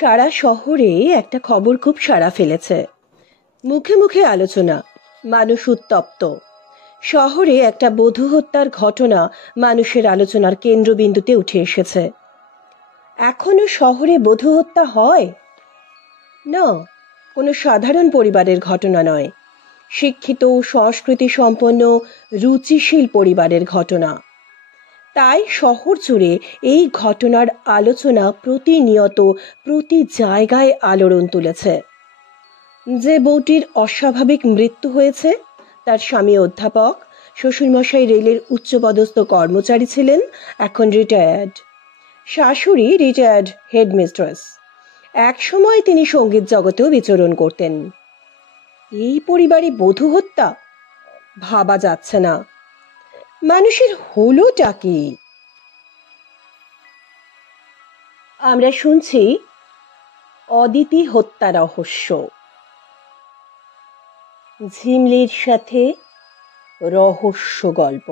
সারা শহরে একটা খবর খুব সাড়া ফেলেছে। মুখে মুখে আলোচনা, মানুষ উত্তপ্ত। শহরে একটা বধূ হত্যার ঘটনা মানুষের আলোচনার কেন্দ্রবিন্দুতে উঠে এসেছে। এখনো শহরে বধূ হত্যা হয় না, কোনো সাধারণ পরিবারের ঘটনা নয়, শিক্ষিত সংস্কৃতি সম্পন্ন রুচিশীল পরিবারের ঘটনা। তাই শহর জুড়ে এই ঘটনার আলোচনা প্রতিনিয়ত প্রতি জায়গায় আলোড়ন তুলেছে। যে বউটির অস্বাভাবিক মৃত্যু হয়েছে, তার স্বামী অধ্যাপক, শ্বশুরমশাই রেলের উচ্চপদস্থ কর্মচারী ছিলেন, এখন রিটায়ার্ড। শাশুড়ি রিটায়ার্ড হেডমিস্ট্রেস। এক সময় তিনি সঙ্গীত জগতেও বিচরণ করতেন। এই পরিবারে বধূ হত্যা ভাবা যাচ্ছে না। মানুষের হলোটা কি? আমরা শুনছি অদিতি হত্যা রহস্য, ঝিমলির সাথে রহস্য গল্প।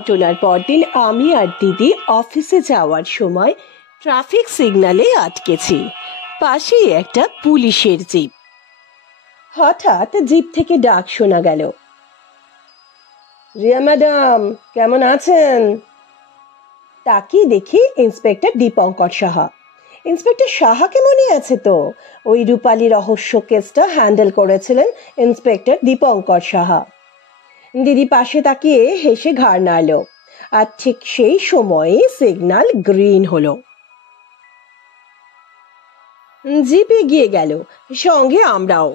ঘটনার পরদিন আমি আর দিদি অফিসে যাওয়ার সময় ট্রাফিক সিগন্যালে আটকেছি। পাশেই একটা পুলিশের জিপ। হঠাৎ জিপ থেকে ডাক শোনা গেল, রিয়া ম্যাডাম কেমন আছেন? তাকিয়ে দেখি ইন্সপেক্টর দীপঙ্কর সাহা। ইন্সপেক্টর সাহাকে মনে আছে তো? ওই রূপালী রহস্য কেসটা হ্যান্ডেল করেছিলেন ইন্সপেক্টর দীপঙ্কর সাহা। দিদি পাশে তাকিয়ে হেসে ঘাড় নাড়ল। আর ঠিক সেই সময়ে সিগন্যাল গ্রিন হলো। জিপ এগিয়ে গেল, সঙ্গে আমরাও।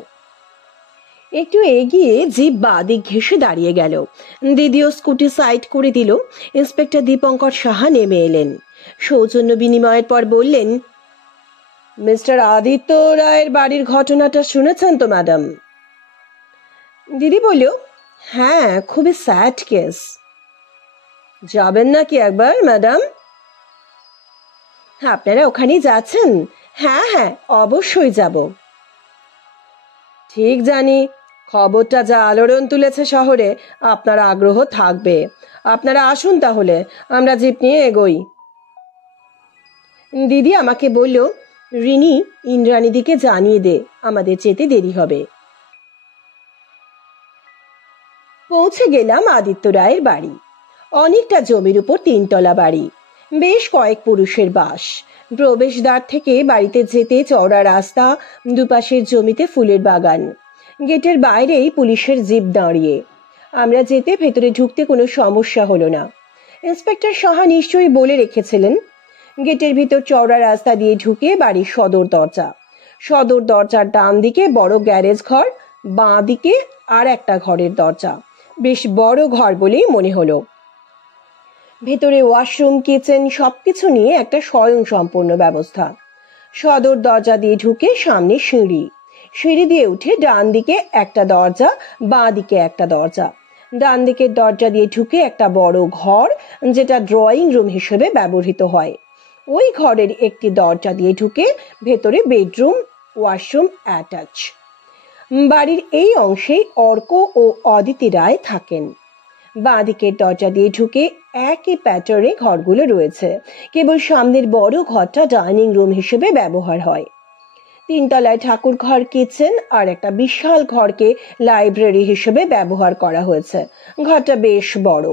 একটু এগিয়ে জিপ বাঁ দিক ঘেঁষে দাঁড়িয়ে গেল। দিদিও স্কুটি সাইড করে দিল। ইন্সপেক্টর দীপঙ্কর সাহা নেমে এলেন। সৌজন্য বিনিময়ের পর বললেন, মিস্টার আদিত্য রায়ের বাড়ির ঘটনাটা শুনেছেন তো ম্যাডাম? দিদি বলল, হ্যাঁ, খুবই স্যাড কেস। যাবেন নাকি একবার ম্যাডাম? আপনারা ওখানেই যাচ্ছেন? হ্যাঁ হ্যাঁ, অবশ্যই যাব। ঠিক জানি, খবরটা যা আলোড়ন তুলেছে শহরে, আপনার আগ্রহ থাকবে। আপনারা আসুন তাহলে, আমরা জিপ নিয়ে এগোই। দিদি আমাকে বলল, রিনি, ইন্দ্রাণীদিকে জানিয়ে দে, আমাদের যেতে দেরি হবে। পৌঁছে গেলাম আদিত্য রায়ের বাড়ি। অনেকটা জমির উপর 3 তলা বাড়ি, বেশ কয়েক পুরুষের বাস। প্রবেশদ্বার থেকে বাড়িতে যেতে চওড়া রাস্তা, দুপাশের জমিতে ফুলের বাগান। গেটের বাইরেই পুলিশের জিপ দাঁড়িয়ে। আমরা যেতে ভেতরে ঢুকতে কোনো সমস্যা হলো না। ইন্সপেক্টর সাহা নিশ্চয়ই বলে রেখেছিলেন। গেটের ভিতর চওড়া রাস্তা দিয়ে ঢুকে বাড়ির সদর দরজা। সদর দরজার ডান দিকে বড় গ্যারেজ ঘর, বাঁ দিকে আর একটা ঘরের দরজা। বেশ বড় ঘর বলেই মনে হলো। ভেতরে ওয়াশরুম, কিচেন সবকিছু নিয়ে একটা স্বয়ং সম্পূর্ণ ব্যবস্থা। সদর দরজা দিয়ে ঢুকে সামনে সিঁড়ি। সিঁড়ি দিয়ে উঠে ডান দিকে একটা দরজা, বাঁ দিকে একটা দরজা। ডান দিকের দরজা দিয়ে ঢুকে একটা বড় ঘর, যেটা ড্রয়িং রুম হিসেবে ব্যবহৃত হয়। ওই ঘরের একটি দরজা দিয়ে ঢুকে ভেতরে বেডরুম, ওয়াশরুম অ্যাটাচ। বাড়ির এই অংশেই অর্ক ও অদিতি রায় থাকেন। বাঁ দিকের দরজা দিয়ে ঢুকে একই প্যাটার্নে ঘরগুলো রয়েছে, কেবল সামনের বড় ঘরটা ডাইনিং রুম হিসেবে ব্যবহার হয়। 3 তলায় ঠাকুর ঘর, কিচেন আর একটা বিশাল ঘরকে লাইব্রেরি হিসেবে ব্যবহার করা হয়েছে। ঘরটা বেশ বড়,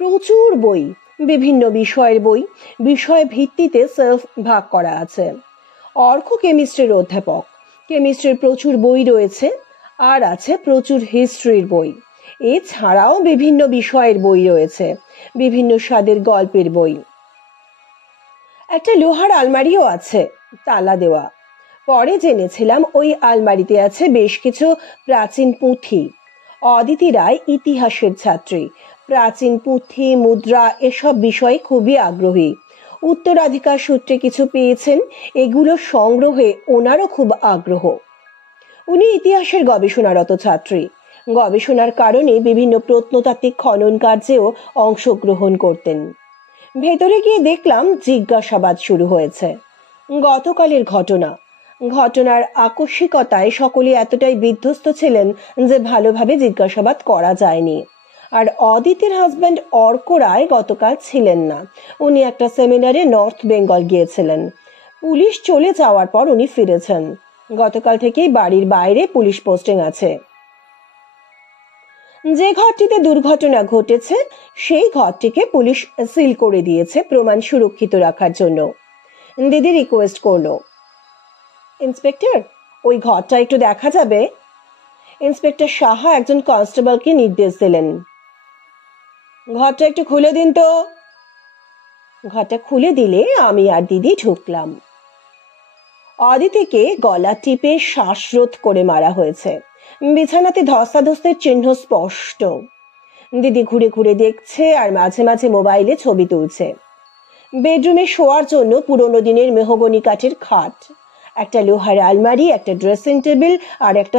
প্রচুর বই, বিভিন্ন বিষয়ের বই, বিষয় ভিত্তিতে সেলফ ভাগ করা আছে। অর্ক কেমিস্ট্রির অধ্যাপক, কেমিস্ট্রির প্রচুর বই রয়েছে, আর আছে প্রচুর হিস্ট্রির বই। এছাড়াও বিভিন্ন বিষয়ের বই রয়েছে, বিভিন্ন স্বাদের গল্পের বই। একটা লোহার আলমারিও আছে, তালা দেওয়া। পরে জেনেছিলাম ওই আলমারিতে আছে বেশ কিছু প্রাচীন পুঁথি। অদিতি রায় ইতিহাসের ছাত্রী, প্রাচীন পুঁথি, মুদ্রা এসব বিষয়ে খুবই আগ্রহী। উত্তরাধিকার সূত্রে কিছু পেয়েছেন, এগুলো সংগ্রহে ওনারও খুব আগ্রহ। উনি ইতিহাসের গবেষণারত ছাত্রী। গবেষণার কারণে বিভিন্ন প্রত্নতাত্ত্বিক খনন কার্যেও অংশগ্রহণ করতেন। ভেতরে গিয়ে দেখলাম জিজ্ঞাসাবাদ শুরু হয়েছে। গতকালের ঘটনার আকস্মিকতায় সকলে এতটাই বিধ্বস্ত ছিলেন যে ভালোভাবে জিজ্ঞাসাবাদ করা যায়নি। আর অদিতির হাজব্যান্ড অর্ক রায় গতকাল ছিলেন না। উনি একটা সেমিনারে নর্থ বেঙ্গল গিয়েছিলেন। পুলিশ চলে যাওয়ার পর উনি ফিরেছেন। গতকাল থেকেই বাড়ির বাইরে পুলিশ পোস্টিং আছে। যে ঘরটিতে দুর্ঘটনা ঘটেছে সেই ঘরটিকে পুলিশ সিল করে দিয়েছে প্রমাণ সুরক্ষিত রাখার জন্য। দিদি রিকোয়েস্ট করলো, ইন্সপেক্টর ওই ঘরটা একটু দেখা যাবে? ইন্সপেক্টর সাহা একজন কনস্টেবলকে নির্দেশ দিলেন, ঘরটা একটু খুলে দিন তো। ঘরটা খুলে দিলে আমি আর দিদি ঢুকলাম। অদিতিকে গলা টিপে শ্বাসরোধ করে মারা হয়েছে। বিছানাতে ধস্তাধস্তের চিহ্ন স্পষ্ট। দিদি ঘুরে ঘুরে দেখছে আর মাঝে মাঝে মোবাইলে ছবি তুলছে। বেডরুমে শোয়ার জন্য পুরোনো দিনের মেহগনি কাঠের খাট, একটা লোহার আলমারি, একটা ড্রেসিং টেবিল আর একটা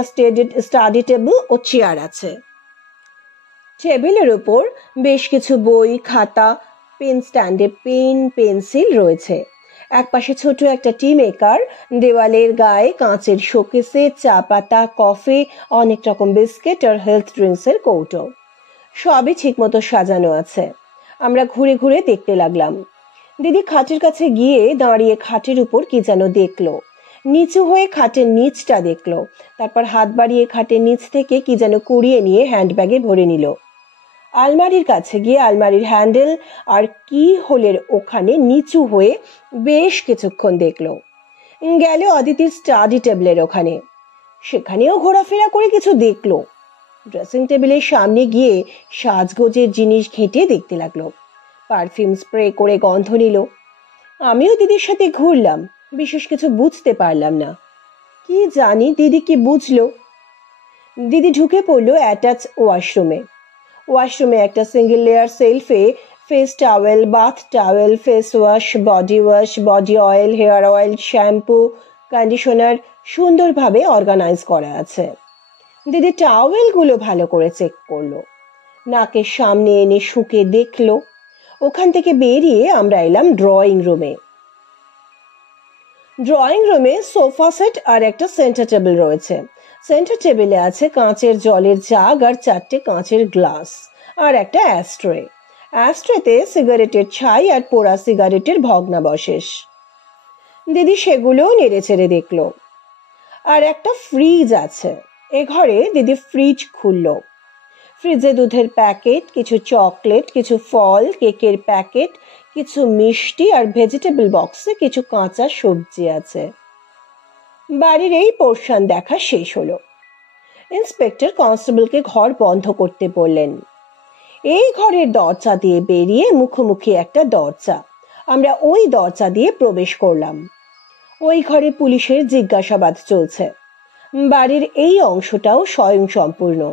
স্টাডি টেবিল ও চেয়ার আছে। টেবিলের উপর বেশ কিছু বই, খাতা, পেন স্ট্যান্ডে পেন, পেন্সিল রয়েছে। একপাশে ছোট একটা টি মেকার, দেওয়ালের গায়ে কাঁচের শোকেসে চা পাতা, কফি, অনেক রকম বিস্কিট আর হেলথ ড্রিঙ্কসের কৌটো। সবই ঠিক মতো সাজানো আছে। আমরা ঘুরে ঘুরে দেখতে লাগলাম। দিদি খাটের কাছে গিয়ে দাঁড়িয়ে খাটের উপর কি যেন দেখলো। নিচু হয়ে খাটের নিচটা দেখলো, তারপর হাত বাড়িয়ে খাটের নিচ থেকে কি যেন কুড়িয়ে নিয়ে হ্যান্ডব্যাগে ভরে নিল। আলমারির কাছে গিয়ে আলমারির হ্যান্ডেল আর কি হোলের ওখানে নিচু হয়ে বেশ কিছুক্ষণ দেখলো। গেল অদিতির স্টাডি টেবিলের ওখানে, সেখানেও ঘোরাফেরা করে কিছু দেখলো। ড্রেসিং টেবিলের সামনে গিয়ে সাজগোজের জিনিস ঘেঁটে দেখতে লাগলো। পারফিউম স্প্রে করে গন্ধ নিল। আমিও দিদির সাথে ঘুরলাম, বিশেষ কিছু বুঝতে পারলাম না। কি জানি দিদি কি বুঝলো। দিদি ঢুকে পড়লো অ্যাটাচ ওয়াশরুমে। ওয়াশরুমে একটা সিঙ্গেল লেয়ার সেলফে face towel, bath towel, face wash, body oil, hair oil, shampoo, conditioner সুন্দরভাবে অর্গানাইজ করা আছে। দিদি টাওয়েলগুলো ভালো করে চেক করলো, নাকের সামনে এনে শুকে দেখলো। ওখান থেকে বেরিয়ে আমরা এলাম ড্রয়িং রুমে। ড্রয়িং রুমে সোফা সেট আর একটা সেন্টার টেবিল রয়েছে। সেন্টার টেবিলে আছে কাঁচের জলের জাগ আর 4টে কাঁচের গ্লাস আর একটা অ্যাস্ট্রে। অ্যাস্ট্রেতে সিগারেটের ছাই আর পোড়া সিগারেটের ভগ্নাবশেষ। দিদি সেগুলোও নেড়ে চেড়ে দেখলো। আর একটা ফ্রিজ আছে। এ ঘরে দিদি ফ্রিজ খুললো। ফ্রিজে দুধের প্যাকেট, কিছু চকলেট, কিছু ফল, কেকের প্যাকেট, কিছু মিষ্টি আর ভেজিটেবল বক্সে কিছু কাঁচা সবজি আছে। বাড়ির এই পোর্শন দেখা শেষ হলো। ইন্সপেক্টর কনস্টেবলকে ঘর বন্ধ করতে বললেন। এই ঘরের দরজা দিয়ে বেরিয়ে মুখোমুখি একটা দরজা। আমরা ওই দরজা দিয়ে প্রবেশ করলাম। ওই ঘরে পুলিশের জিজ্ঞাসাবাদ চলছে। বাড়ির এই অংশটাও স্বয়ংসম্পূর্ণ।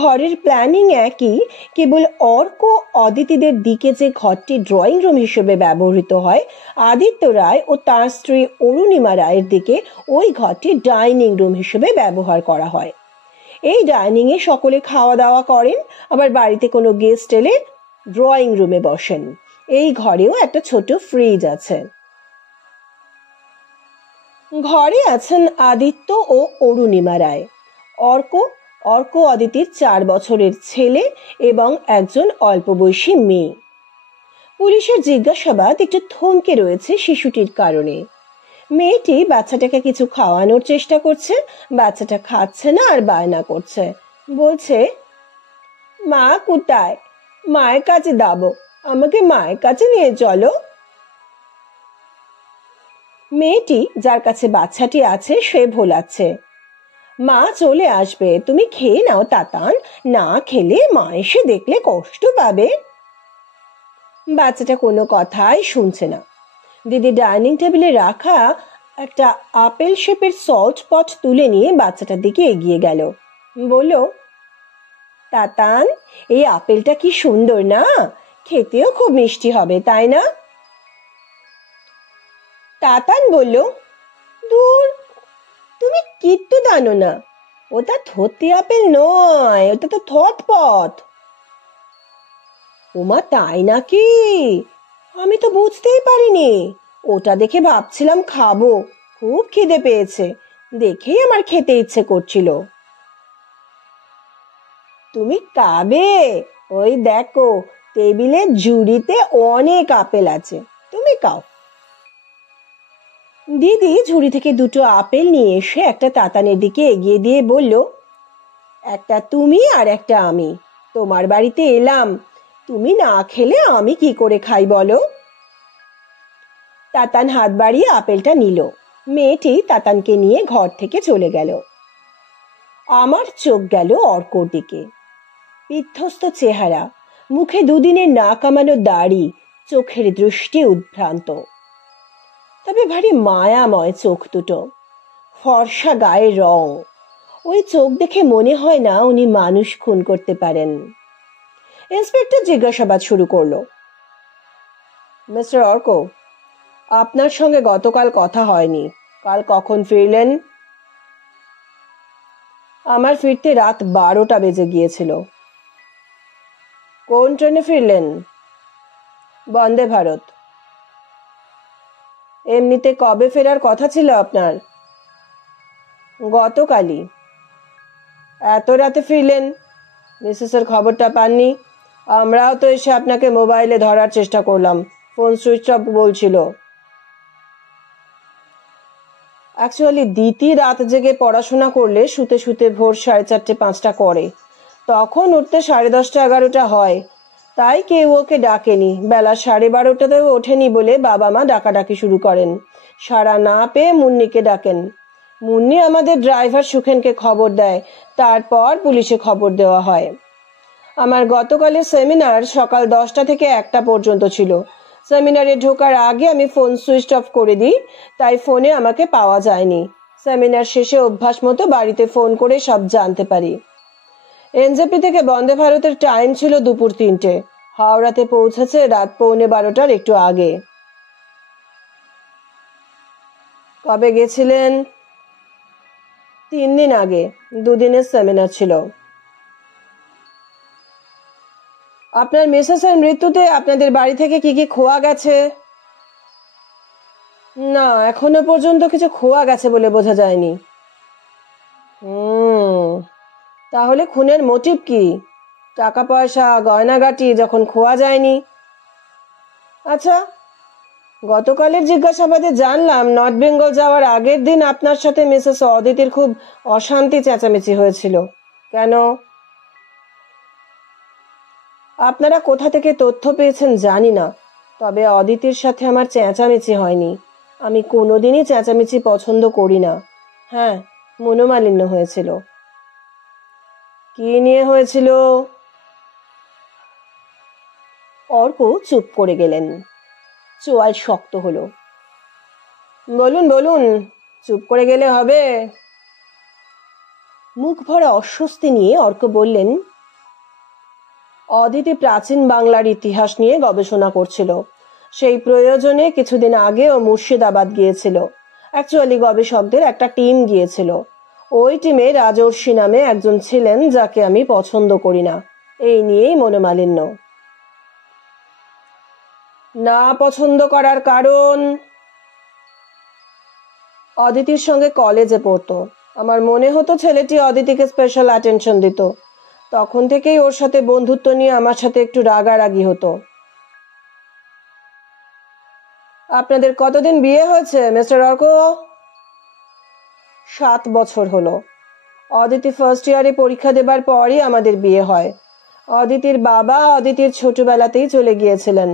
ঘরের প্ল্যানিং একই, কেবল অর্ক অদিতিদের দিকে যে ঘরটি ড্রয়িং রুম হিসেবে ব্যবহৃত হয়, আদিত্য রায় ও তার স্ত্রী অরুণিমা রায়ের দিকে ওই ঘরটি ডাইনিং রুম হিসেবে ব্যবহার করা হয়। এই ডাইনিং এ সকলে খাওয়া দাওয়া করেন, আবার বাড়িতে কোনো গেস্ট এলে ড্রয়িং রুমে বসেন। এই ঘরেও একটা ছোট ফ্রিজ আছে। ঘরে আছেন আদিত্য ও অরুণিমা রায়। অর্ক অদিতির 4 বছরের ছেলে এবং একজন অল্প বয়সী মেয়ে। পুলিশের জিজ্ঞাসাবাদ একটু থমকে রয়েছে শিশুটির কারণে। মেয়েটি বাচ্চাটাকে কিছু খাওয়ানোর চেষ্টা করছে, বাচ্চাটা খাচ্ছে না আর বায়না করছে, বলছে, মা কোথায়? মায়ের কাছে যাবো, আমাকে মায়ের কাছে নিয়ে চলো। মেয়েটি যার কাছে বাচ্চাটি আছে সে ভোলাচ্ছে, মা চলে আসবে, তুমি খেয়ে নাও তাতান, না খেলে মা এসে দেখলে কষ্ট পাবে। বাচ্চাটা কোনো কথাই শুনছে না। দিদি ডাইনিং টেবিলে রাখা একটা আপেল শেপের সল্ট পট তুলে নিয়ে বাচ্চাটার দিকে এগিয়ে গেল। বলল, তাতান, এই আপেলটা কি সুন্দর না? খেতেও খুব মিষ্টি হবে, তাই না? তাতান বলল, দূর, তুমি কিচ্ছু জানো না, ওটা ধরতি আপেল নয়, ওটা তো থতপথ। ওমা, তাই নাকি? আমি তো বুঝতেই পারিনি। ওটা দেখে ভাবছিলাম খাবো, খুব খিদে পেয়েছে, দেখেই আমার খেতে ইচ্ছে করছিল। তুমি খাবে? ওই দেখো, টেবিলের ঝুড়িতে অনেক আপেল আছে, তুমি খাও। দিদি ঝুড়ি থেকে দুটো আপেল নিয়ে এসে একটা তাতানের দিকে এগিয়ে দিয়ে বলল, একটা তুমি আর একটা আমি। তোমার বাড়িতে এলাম, তুমি না খেলে আমি কি করে খাই বলো? তাতান হাত বাড়িয়ে আপেলটা নিল। মেয়েটি তাতানকে নিয়ে ঘর থেকে চলে গেল। আমার চোখ গেল অর্কর দিকে। বিধ্বস্ত চেহারা, মুখে দুদিনের না কামানো দাড়ি, চোখের দৃষ্টি উদ্ভ্রান্ত। তবে ভারী মায়াময় চোখ দুটো, ফর্সা গায়ের রং। ওই চোখ দেখে মনে হয় না উনি মানুষ খুন করতে পারেন। ইন্সপেক্টর জিজ্ঞাসাবাদ শুরু করলো। মিস্টার অর্ক, আপনার সঙ্গে গতকাল কথা হয়নি, কাল কখন ফিরলেন? আমার ফিরতে রাত 12টা বেজে গিয়েছিল। কোন ট্রেনে ফিরলেন? বন্দে ভারত। এমনিতে কবে ফেরার কথা ছিল আপনার? গতকালই। এত রাতে ফিরলেন, মিসেসের খবরটা পাননি? আমরাও তো এসে আপনাকে মোবাইলে ধরার চেষ্টা করলাম, ফোন সুইচ অফ বলছিল। অ্যাকচুয়ালি দিতি রাত জেগে পড়াশোনা করলে শুতে শুতে ভোর 4:30-5টা করে, তখন উঠতে 10:30-11টা হয়। তাই কেউ ওকে ডাকেনি। বেলা 12:30টাতেও ওঠেনি বলে বাবা মা ডাকাডাকি শুরু করেন। সাড়া না পেয়ে মুন্নিকে ডাকেন। মুন্নি আমাদের ড্রাইভার সুখেনকে খবর দেয়, তারপর পুলিশে খবর দেওয়া হয়। আমার গতকালের সেমিনার সকাল 10টা থেকে 1টা পর্যন্ত ছিল। সেমিনারে ঢোকার আগে আমি ফোন সুইচ অফ করে দিই, তাই ফোনে আমাকে পাওয়া যায়নি। সেমিনার শেষে অভ্যাস মতো বাড়িতে ফোন করে সব জানতে পারি। এনজেপি থেকে বন্দে ভারতের টাইম ছিল দুপুর 3টে। হাওড়াতে পৌঁছেছে রাত 11:45টার একটু আগে। কবে গেছিলেন? 3 দিন আগে, 2 দিনের সেমিনার ছিল। আপনার মিসেসের মৃত্যুতে আপনাদের বাড়ি থেকে কি কি খোয়া গেছে? না, এখনো পর্যন্ত কিছু খোয়া গেছে বলে বোঝা যায়নি। তাহলে খুনের মোটিভ কি? টাকা পয়সা, গয়নাগাটি যখন খোয়া যায়নি। আচ্ছা, গতকালের জিজ্ঞাসাবাদে জানলাম নর্থ বেঙ্গল যাওয়ার আগের দিন আপনার সাথে মিসেস অদিতির খুব অশান্তি চেঁচামেচি হয়েছিল। কেন? আপনারা কোথা থেকে তথ্য পেয়েছেন জানি না, তবে অদিতির সাথে আমার চেঁচামেচি হয়নি। আমি কোনোদিনই চেঁচামেচি পছন্দ করি না। হ্যাঁ, মনোমালিন্য হয়েছিল। কি নিয়ে হয়েছিল? অর্ক চুপ করে গেলেন। চোয়াল শক্ত হলো। বলুন বলুন, চুপ করে গেলে হবে? মুখ ভরা অস্বস্তি নিয়ে অর্ক বললেন, অদিতি প্রাচীন বাংলার ইতিহাস নিয়ে গবেষণা করছিল। সেই প্রয়োজনে কিছুদিন আগে ও মুর্শিদাবাদ গিয়েছিল। অ্যাকচুয়ালি গবেষকদের একটা টিম গিয়েছিল। ওই টিমে রাজর্ষি নামে একজন ছিলেন যাকে আমি পছন্দ করি না। এই নিয়েই মনোমালিন্য। না পছন্দ করার কারণ? অদিতির সঙ্গে কলেজে পড়তো। আমার মনে হতো ছেলেটি অদিতিকে স্পেশাল অ্যাটেনশন দিত। তখন থেকেই ওর সাথে বন্ধুত্ব নিয়ে আমার সাথে একটু রাগারাগি হতো। আপনাদের কতদিন বিয়ে হয়েছে মিস্টার অর্ক? 7 বছর হলো। অদিতি ফার্স্ট ইয়ারে পরীক্ষা দেবার পরই আমাদের বিয়ে হয়। অদিতির বাবা অদিতির ছোটবেলাতেই চলে গিয়েছিলেন।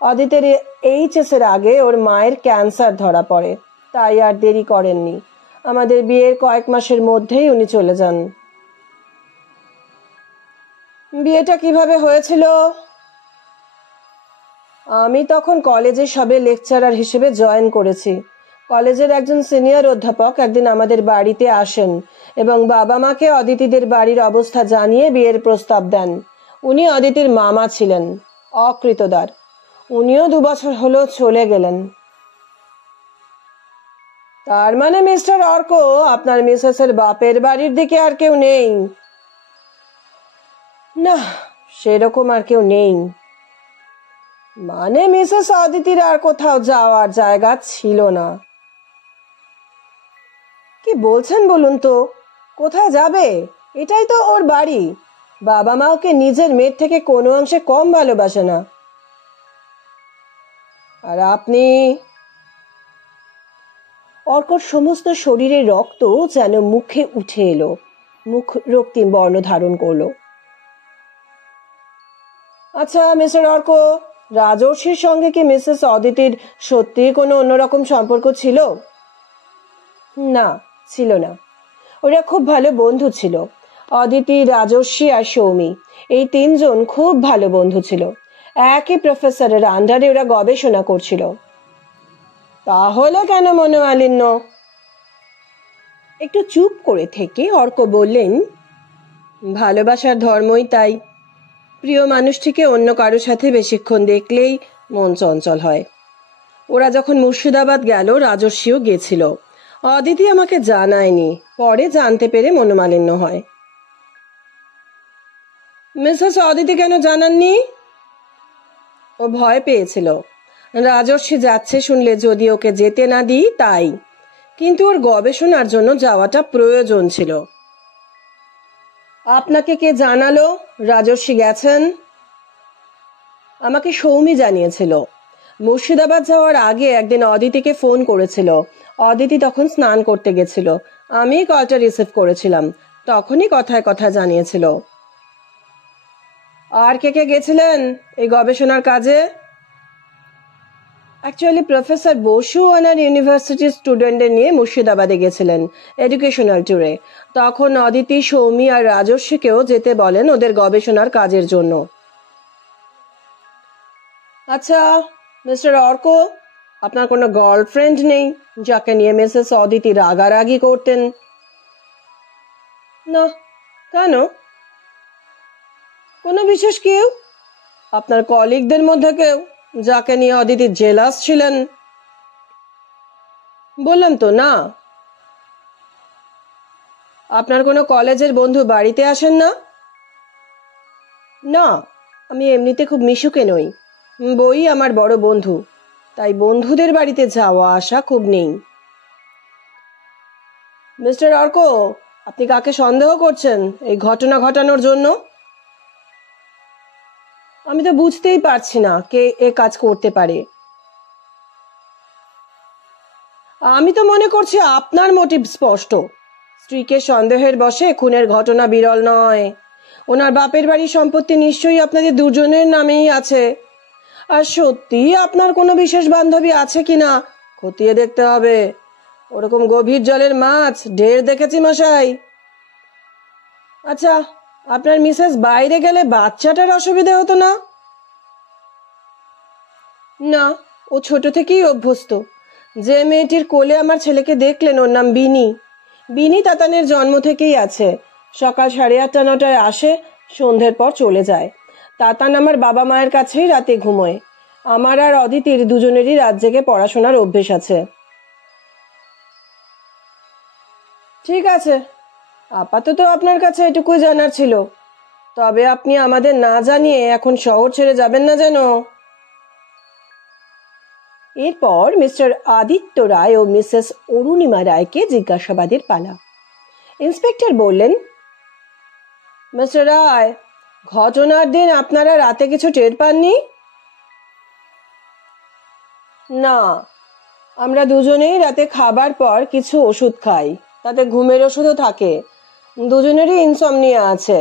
অদিতির এইচএস এর আগে ওর মায়ের ক্যান্সার ধরা পড়ে, তাই আর দেরি করেননি। আমাদের বিয়ের কয়েক মাসের মধ্যেই উনি চলে যান। বিয়েটা কিভাবে হয়েছিল? আমি তখন কলেজে সবে লেকচারার হিসেবে জয়েন করেছি। কলেজের একজন সিনিয়র অধ্যাপক একদিন আমাদের বাড়িতে আসেন এবং বাবা মাকে অদিতিদের বাড়ির অবস্থা জানিয়ে বিয়ের প্রস্তাব দেন। উনি অদিতির মামা ছিলেন, অকৃতদার। উনিও 2 বছর হলো চলে গেলেন। তার মানে মিস্টার অর্ক, আপনার মিসেসের বাপের বাড়ির দিকে আর কেউ নেই? না, সেরকম আর কেউ নেই। মানে মিসেস অদিতির আর কোথাও যাওয়ার জায়গা ছিল না? কি বলছেন বলুন তো? কোথায় যাবে? এটাই তো ওর বাড়ি। বাবা মা ওকে নিজের মেয়ের থেকে কোনো অংশে কম ভালোবাসে না। আর আপনি? অর্কর সমস্ত শরীরে রক্ত যেন মুখে উঠে এলো, মুখ রক্তিম বর্ণ ধারণ করলো। আচ্ছা মিস্টার অর্ক, রাজর্ষির সঙ্গে কি মিসেস অদিতির সত্যি কোনো অন্যরকম সম্পর্ক ছিল? না, ছিল না। ওরা খুব ভালো বন্ধু ছিল। অদিতি, রাজর্ষি আর সৌমি, এই তিনজন খুব ভালো বন্ধু ছিল। একই প্রফেসরের আন্ডারে ওরা গবেষণা করছিল। তাহলে কেন মনোমালিন্য? একটু চুপ করে থেকে অর্ক বললেন, ভালোবাসার ধর্মই তাই। প্রিয় মানুষটিকে অন্য কারো সাথে বেশিক্ষণ দেখলেই মন চঞ্চল হয়। ওরা যখন মুর্শিদাবাদ গেল, রাজর্ষিও গেছিল। অদিতি আমাকে জানায়নি, পরে জানতে পেরে মনোমালিন্য হয়। মিসেস অদিতি কেন জানাননি? ও ভয় পেয়েছিল। রাজর্ষি যাচ্ছে শুনলে যদি ওকে যেতে না দিই তাই, কিন্তু ওর গবেষণার জন্য যাওয়াটা প্রয়োজন ছিল। আপনাকে কে জানালো রাজর্ষি গেছেন? আমাকে সৌমি জানিয়েছিল। মুর্শিদাবাদ যাওয়ার আগে একদিন অদিতিকে ফোন করেছিল। অদিতি তখন স্নান করতে গেছিল। আমি কলটা রিসিভ করেছিলাম, তখনই কথায় কথায় জানিয়েছিল। আর কে কে গেছিলেন এই গবেষণার কাজে? অ্যাকচুয়ালি প্রফেসর বসু ওনার ইউনিভার্সিটির স্টুডেন্টদের নিয়ে মুর্শিদাবাদে গেছিলেন এডুকেশনাল ট্যুরে। তখন অদিতি, সৌমি আর রাজস্বীকেও যেতে বলেন ওদের গবেষণার কাজের জন্য। আচ্ছা মিস্টার অর্ক, আপনার কোনো গার্লফ্রেন্ড নেই যাকে নিয়ে মিসেস অদিতি রাগারাগি করতেন? না। কেন? কোনো বিশেষ কেউ? আপনার কলিগদের মধ্যে কেউ যাকে নিয়ে অদিতি জেলাস ছিলেন? বললাম তো না। আপনার কোনো কলেজের বন্ধু বাড়িতে আসেন না? না, আমি এমনিতে খুব মিশুকে নই। বই আমার বড় বন্ধু, তাই বন্ধুদের বাড়িতে যাওয়া আসা খুব নেই। মিস্টার অর্ক, আপনি কাকে সন্দেহ করছেন এই ঘটনা ঘটানোর জন্য? আমি তো বুঝতেই পারছি না কে এ কাজ করতে পারে। আমি তো মনে করছি আপনার মোটিভ স্পষ্ট। স্ত্রীকে সন্দেহের বশে খুনের ঘটনা বিরল নয়। ওনার বাপের বাড়ির সম্পত্তি নিশ্চয়ই আপনাদের দুজনের নামেই আছে। আর সত্যি আপনার কোনো বিশেষ বান্ধবী আছে কিনা খতিয়ে দেখতে হবে। ওরকম গভীর জলের মাছ ঢের দেখেছি মশাই। আচ্ছা, আপনার মিসেস বাইরে গেলে বাচ্চাটার অসুবিধা হতো না? না, ও ছোট থেকেই অভ্যস্ত। যে মেয়েটির কোলে আমার ছেলেকে দেখলেন ওর নাম বিনি। বিনি তাতানের জন্ম থেকেই আছে। সকাল 8:30 9টায় আসে, সন্ধ্যের পর চলে যায়। তাতান আমার বাবা মায়ের কাছেই রাতে ঘুমোয়। আমার আর অদিতির দুজনেরই রাত জেগে পড়াশোনার অভ্যেস আছে। ঠিক আছে, আপাতত আপনার কাছে এটুকুই জানার ছিল। তবে আপনি আমাদের না জানিয়ে এখন শহর ছেড়ে যাবেন না যেন। এরপর মিস্টার আদিত্য রায় ও মিসেস অরুণিমা রায়কে জিজ্ঞাসাবাদের পালা। ইন্সপেক্টর বললেন, মিস্টার রায়, ঘটনার দিন আপনারা রাতে কিছু টের পাননি? না, আমরা দুজনেই রাতে খাবার পর কিছু ওষুধ খাই, তাতে ঘুমের ওষুধও থাকে। দুজনেরই ইনসমনিয়া আছে,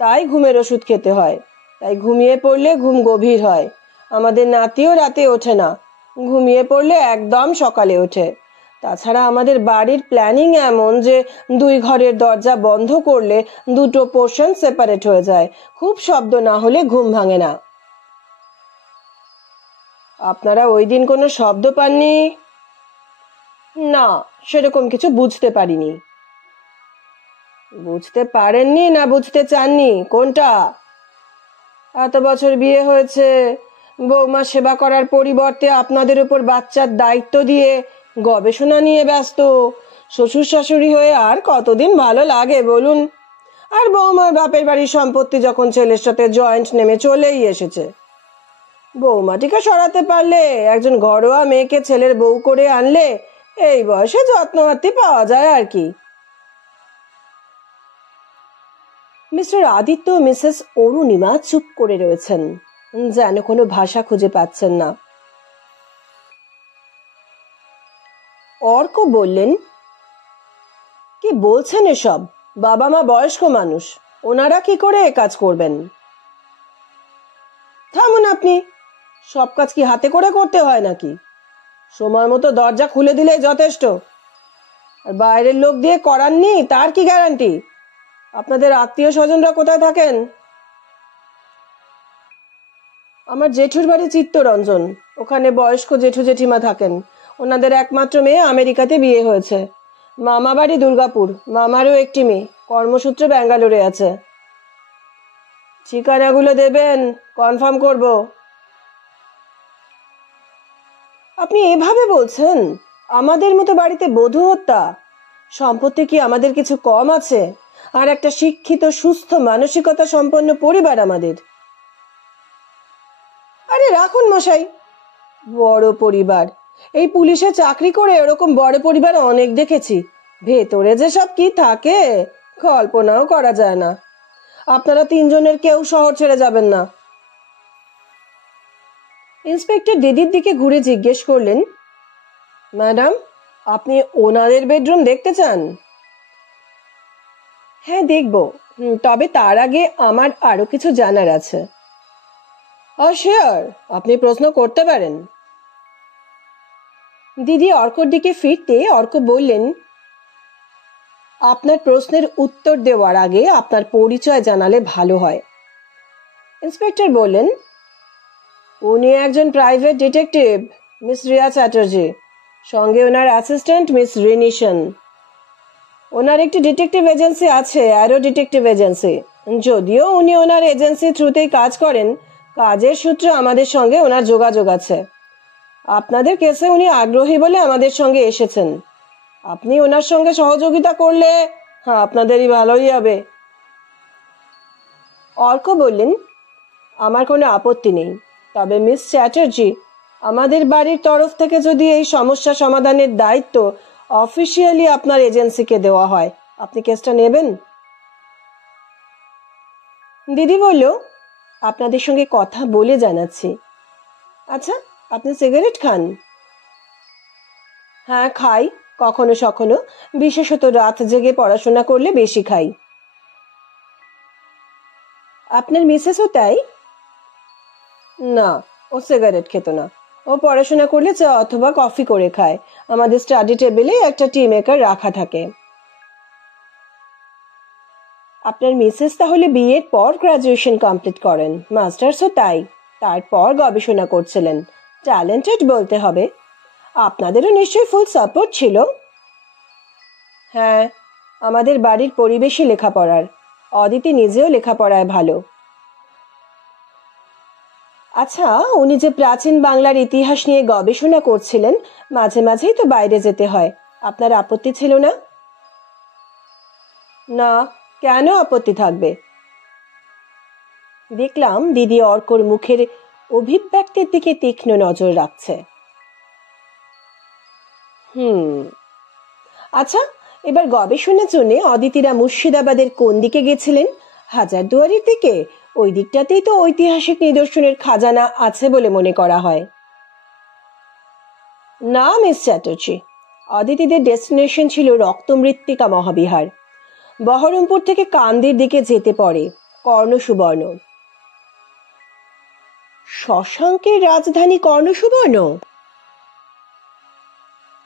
তাই ঘুমের ওষুধ খেতে হয়। তাই ঘুমিয়ে পড়লে ঘুম গভীর হয়। আমাদের নাতিও রাতে ওঠে না, ঘুমিয়ে পড়লে একদম সকালে ওঠে। তাছাড়া আমাদের বাড়ির প্ল্যানিং এমন যে 2 ঘরের দরজা বন্ধ করলে 2টো পোর্শন সেপারেট হয়ে যায়। খুব শব্দ না হলে ঘুম ভাঙে না। আপনারা ওই দিন কোনো শব্দ পাননি? না, সেরকম কিছু বুঝতে পারিনি। বুঝতে পারেননি না বুঝতে চাননি, কোনটা? এত বছর বিয়ে হয়েছে, বৌমা সেবা করার পরিবর্তে আপনাদের উপর বাচ্চার দায়িত্ব দিয়ে গবেষণা নিয়ে ব্যস্ত। শ্বশুর শাশুড়ি হয়ে আর কতদিন ভালো লাগে বলুন? আর বৌমার বাপের বাড়ির সম্পত্তি যখন ছেলের সাথে জয়েন্ট নেমে চলেই এসেছে, বৌমাটিকে সরাতে পারলে, একজন ঘরোয়া মেয়েকে ছেলের বউ করে আনলে এই বয়সে যত্নআত্তি পাওয়া যায় আর কি। মিস্টার আদিত্য ও মিসেস অরুণিমা চুপ করে রয়েছেন, যেন কোনো ভাষা খুঁজে পাচ্ছেন না। অর্ক বললেন, কি বলছেন এসব? বাবা মা বয়স্ক মানুষ, ওনারা কি করে এ কাজ করবেন? থামুন আপনি, সব কাজ কি হাতে করে করতে হয় নাকি? সময় মতো দরজা খুলে দিলেই যথেষ্ট। আর বাইরের লোক দিয়ে করাননি তার কি গ্যারান্টি? আপনাদের আত্মীয় স্বজনরা কোথায় থাকেন? আমার জেঠুর বাড়ি চিত্তরঞ্জন, ওখানে বয়স্ক জেঠু জেঠিমা থাকেন। ওনাদের একমাত্র মেয়ে আমেরিকাতে বিয়ে হয়েছে। মামা বাড়ি দুর্গাপুর, মামারও একটি মেয়ে কর্মসূত্রে ব্যাঙ্গালোরে আছে। ঠিকানাগুলো দেবেন, কনফার্ম করব। আপনি এভাবে বলছেন? আমাদের মতো বাড়িতে বধূ হত্যা? সম্পত্তি কি আমাদের কিছু কম আছে? আর একটা শিক্ষিত সুস্থ মানসিকতা সম্পন্ন পরিবার আমাদের। আরে রাখুন মশাই, বড় পরিবার? এই পুলিশে চাকরি করে এরকম বড় পরিবার অনেক দেখেছি। ভেতরে যে সব কি থাকে কল্পনাও করা যায় না। আপনারা তিনজনের কেউ শহর ছেড়ে যাবেন না। ইন্সপেক্টর দিদির দিকে ঘুরে জিজ্ঞেস করলেন, ম্যাডাম, আপনি ওনাদের বেডরুম দেখতে চান? হ্যাঁ দেখব, তবে তার আগে আমার আরো কিছু জানার আছে। শিওর, আপনি প্রশ্ন করতে পারেন। দিদি অর্কর দিকে ফিরতে অর্ক বললেন, আপনার প্রশ্নের উত্তর দেওয়ার আগে আপনার পরিচয় জানালে ভালো হয়। ইন্সপেক্টর বললেন, উনি একজন private detective, miss Riya Chatterjee. সঙ্গে ওনার অ্যাসিস্ট্যান্ট মিস রিনি সেন। ওনার একটি ডিটেকটিভ এজেন্সি আছে, অ্যারো ডিটেকটিভ এজেন্সি। যদিও উনি ওনার এজেন্সি থ্রুতেই কাজ করেন, কাজের সূত্রে আমাদের সঙ্গে ওনার যোগাযোগ আছে। আপনাদের কেসে উনি আগ্রহী বলে আমাদের সঙ্গে এসেছেন। আপনি ওনার সঙ্গে সহযোগিতা করলে আপনাদেরই ভালোই হবে। অর্ক বললেন, আমার কোনো আপত্তি নেই, তবে মিস চ্যাটার্জি, আমাদের বাড়ির তরফ থেকে যদি এই সমস্যা সমাধানের দায়িত্ব অফিসিয়ালি আপনার এজেন্সিকে দেওয়া হয়, আপনি কেসটা নেবেন? দিদি বলল, আপনাদের সঙ্গে কথা বলে জানাচ্ছি। আচ্ছা, আপনি সিগারেট খান? হ্যাঁ খাই, কখনো সখনো, বিশেষত রাত জেগে পড়াশোনা করলে বেশি খাই। আপনার মিসেসও তাই? না, ও সিগারেট খেত না। ও পড়াশোনা করলে চা অথবা কফি করে খায়। আমাদের স্টাডি টেবিলে একটা টি মেকার রাখা থাকে। আপনার মিসেস তাহলে বিয়ের পর গ্রাজুয়েশন কমপ্লিট করেন, মাস্টার্সও তাই, তারপর গবেষণা করছিলেন। ট্যালেন্টেড বলতে হবে। আপনাদেরও নিশ্চয়ই ফুল সাপোর্ট ছিল? হ্যাঁ, আমাদের বাড়ির পরিবেশই লেখাপড়ার। অদিতি নিজেও লেখাপড়ায় ভালো। আচ্ছা, উনি যে প্রাচীন বাংলার ইতিহাস নিয়ে গবেষণা করছিলেন, মাঝে মাঝেই তো বাইরে যেতে হয়, আপনার আপত্তি ছিল না? না, কেন আপত্তি থাকবে? দেখলাম দিদি অর্কর মুখের অভিব্যক্তির দিকে তীক্ষ্ণ নজর রাখছে। আচ্ছা, এবার গবেষণার জন্য অদিতিরা মুর্শিদাবাদের কোন দিকে গেছিলেন? হাজারদুয়ারির দিকে? ওই দিকটাতেই তো ঐতিহাসিক নিদর্শনের খাজানা আছে বলে মনে করা হয়। না মিস চ্যাটার্জি, অদিতিদের ডেস্টিনেশন ছিল রক্তমৃত্তিকা মহাবিহার। বহরমপুর থেকে কান্দির দিকে যেতে পড়ে কর্ণসুবর্ণ। শশাঙ্কের রাজধানী কর্ণসুবর্ণ?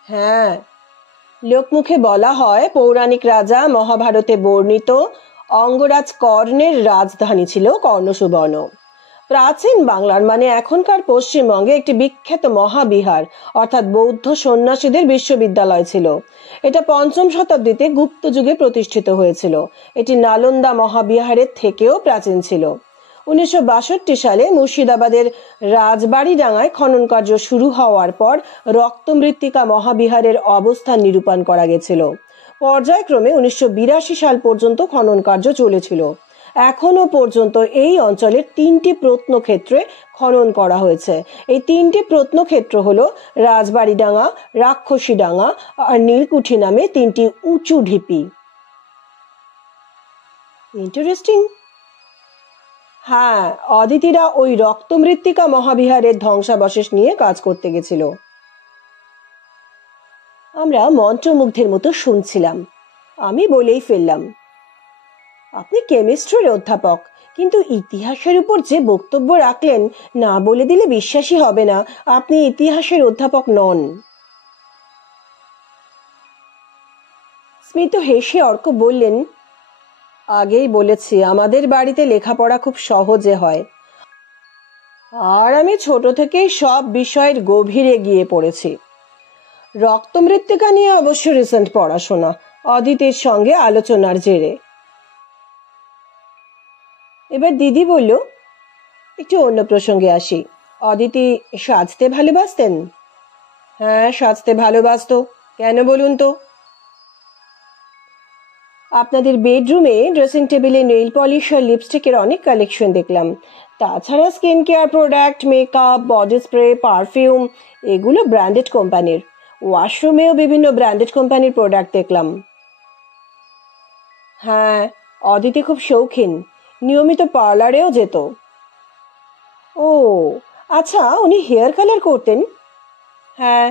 হ্যাঁ, লোকমুখে বলা হয় পৌরাণিক রাজা মহাভারতে বর্ণিত অঙ্গরাজ কর্ণের রাজধানী ছিল কর্ণসুবর্ণ। প্রাচীন বাংলার মানে এখনকার পশ্চিমবঙ্গে একটি বিখ্যাত মহাবিহার, অর্থাৎ বৌদ্ধ সন্ন্যাসীদের বিশ্ববিদ্যালয় ছিল। এটা ৫ম শতাব্দীতে গুপ্ত যুগে প্রতিষ্ঠিত হয়েছিল। এটি নালন্দা মহাবিহারের থেকেও প্রাচীন ছিল। ১৯৬২ সালে মুর্শিদাবাদের রাজবাড়িডাঙ্গায় খনন কার্য শুরু হওয়ার পর রক্তমৃত্তিকা মহাবিহারের অবস্থান নিরূপণ করা গেছিল। পর্যায়ক্রমে ১৯৮২ সাল পর্যন্ত খনন কার্য চলেছিল। এখনো পর্যন্ত এই অঞ্চলের ৩টি প্রত্নক্ষেত্রে খনন করা হয়েছে। এই ৩টি প্রত্নক্ষেত্র হলো রাজবাড়িডাঙ্গা, রাক্ষসীডাঙ্গা আর নীলকুঠি নামে ৩টি উঁচু ঢিপি। ইন্টারেস্টিং। হ্যাঁ, অদিতিরা ওই রক্তমৃত্তিকা মহাবিহারের ধ্বংসাবশেষ নিয়ে কাজ করতে গেছিল। আমরা মন্ত্রমুগ্ধের মতো শুনছিলাম। আমি বলেই ফেললাম, আপনি কেমিস্ট্রির অধ্যাপক, কিন্তু ইতিহাসের উপর যে বক্তব্য রাখলেন, না বলে দিলে বিশ্বাসই হবে না আপনি ইতিহাসের অধ্যাপক নন। স্মিত হেসে অর্ক বললেন, আগেই বলেছি আমাদের বাড়িতে লেখাপড়া খুব সহজে হয়, আর আমি ছোট থেকেই সব বিষয়ের গভীরে গিয়ে পড়েছি। রক্তমৃত্তিকা নিয়ে অবশ্য রিসেন্ট পড়াশোনা, অদিতির সঙ্গে আলোচনার জেরে। এবার দিদি বলল, একটু অন্য প্রসঙ্গে আসি। অদিতি সাজতে ভালোবাসতেন? হ্যাঁ, সাজতে ভালোবাসতো। কেন বলুন তো? আপনাদের বেডরুমে ড্রেসিং টেবিলে নেইল পলিশ আর লিপস্টিকের অনেক কালেকশন দেখলাম। তাছাড়া skin care product, makeup, body spray, perfume, এগুলো ব্র্যান্ডেড কোম্পানির। ওয়াশরুমেও বিভিন্ন ব্র্যান্ডেড কোম্পানির প্রোডাক্ট দেখলাম। হ্যাঁ, অদিতি খুব শৌখিন, নিয়মিত পার্লারেও যেত। ও আচ্ছা, উনি হেয়ার কালার করতেন? হ্যাঁ,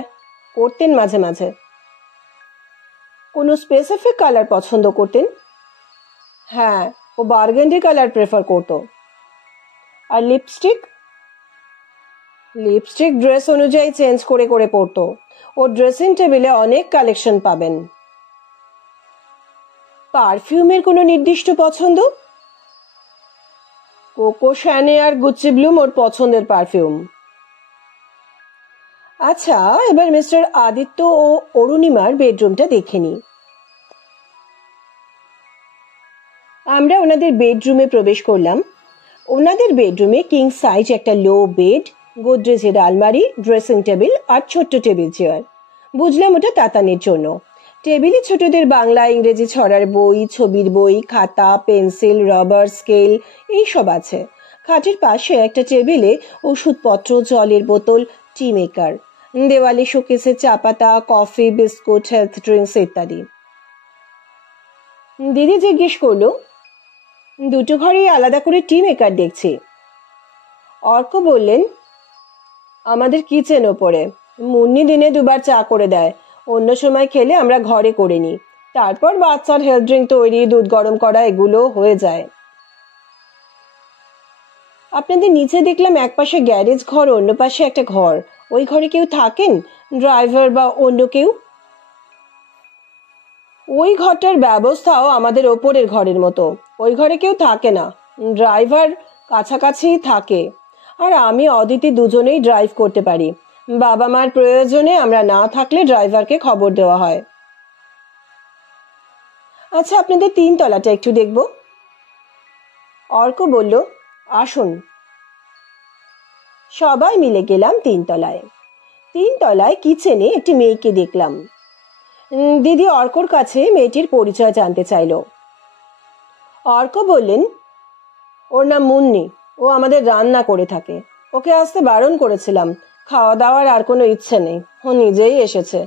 করতেন মাঝে মাঝে। কোনো স্পেসিফিক কালার পছন্দ করতেন? হ্যাঁ, ও বার্গেন্ডি কালার প্রেফার করতো। আর লিপস্টিক? লিপস্টিক ড্রেস অনুযায়ী চেঞ্জ করে করে পরতো। ও ড্রেসিং টেবিলে অনেক কালেকশন পাবেন। পারফিউমের কোনো নির্দিষ্ট পছন্দ? কোকো শ্যানে আর গুচি ব্লুম ওর পছন্দের পারফিউম। আচ্ছা, এবার মিস্টার আদিত্য ও অরুণিমার বেডরুমটা দেখে নি। আমরা ওনাদের বেডরুমে প্রবেশ করলাম। ওনাদের বেডরুমে কিং সাইজ একটা লো বেড, গোদরেজের আলমারি, ড্রেসিং টেবিল আর ছোট্ট টেবিল চেয়ার। বুঝলাম ওটা তাতানের জন্য। টেবিলে ছোটদের বাংলা ইংরেজি ছড়ার বই, ছবির বই, খাতা, পেন্সিল, রবার, স্কেল এইসব আছে। খাটের পাশে একটা টেবিলে ওষুধপত্র, জলের বোতল, টি মেকার। দেওয়ালে শোকেসে চা পাতা, কফি, বিস্কুট, হেলথ ড্রিঙ্কস ইত্যাদি। দিদি জিজ্ঞেস করলো, দুটো ঘরেই আলাদা করে টি মেকার দেখছি। অর্ক বললেন, আমাদের কিচেন ওপরে। মুন্নি দিনে দুবার চা করে দেয়, অন্য সময় খেলে আমরা ঘরে করে নিই। তারপর বাচ্চার হেলথ ড্রিঙ্ক তৈরি, দুধ গরম করা, এগুলো হয়ে যায়। আপনাদের নিচে দেখলাম একপাশে গ্যারেজ ঘর, অন্য পাশে একটা ঘর। ওই ঘরে কেউ থাকেন, ড্রাইভার বা অন্য কেউ? ওই ঘরটার ব্যবস্থাও আমাদের ওপরের ঘরের মতো। ওই ঘরে কেউ থাকে না, ড্রাইভার কাছাকাছি থাকে। আর আমি অদিতি দুজনেই ড্রাইভ করতে পারি। বাবা মার প্রয়োজনে আমরা না থাকলে ড্রাইভারকে খবর দেওয়া হয়। আচ্ছা, আপনাদের 3 তলাটা একটু দেখব। অর্ক বলল, আসুন। সবাই মিলে গেলাম 3 তলায়। 3 তলায় কিচেনে একটি মেয়েকে দেখলাম। দিদি অর্কর কাছে মেয়েটির পরিচয় জানতে চাইল। অর্ক বললেন, ওর নাম মুন্নি, ও আমাদের রান্না করে থাকে। ওকে আসতে বারণ করেছিলাম, খাওয়া দাওয়ার আর কোনো ইচ্ছে নেই, ও নিজেই এসেছে।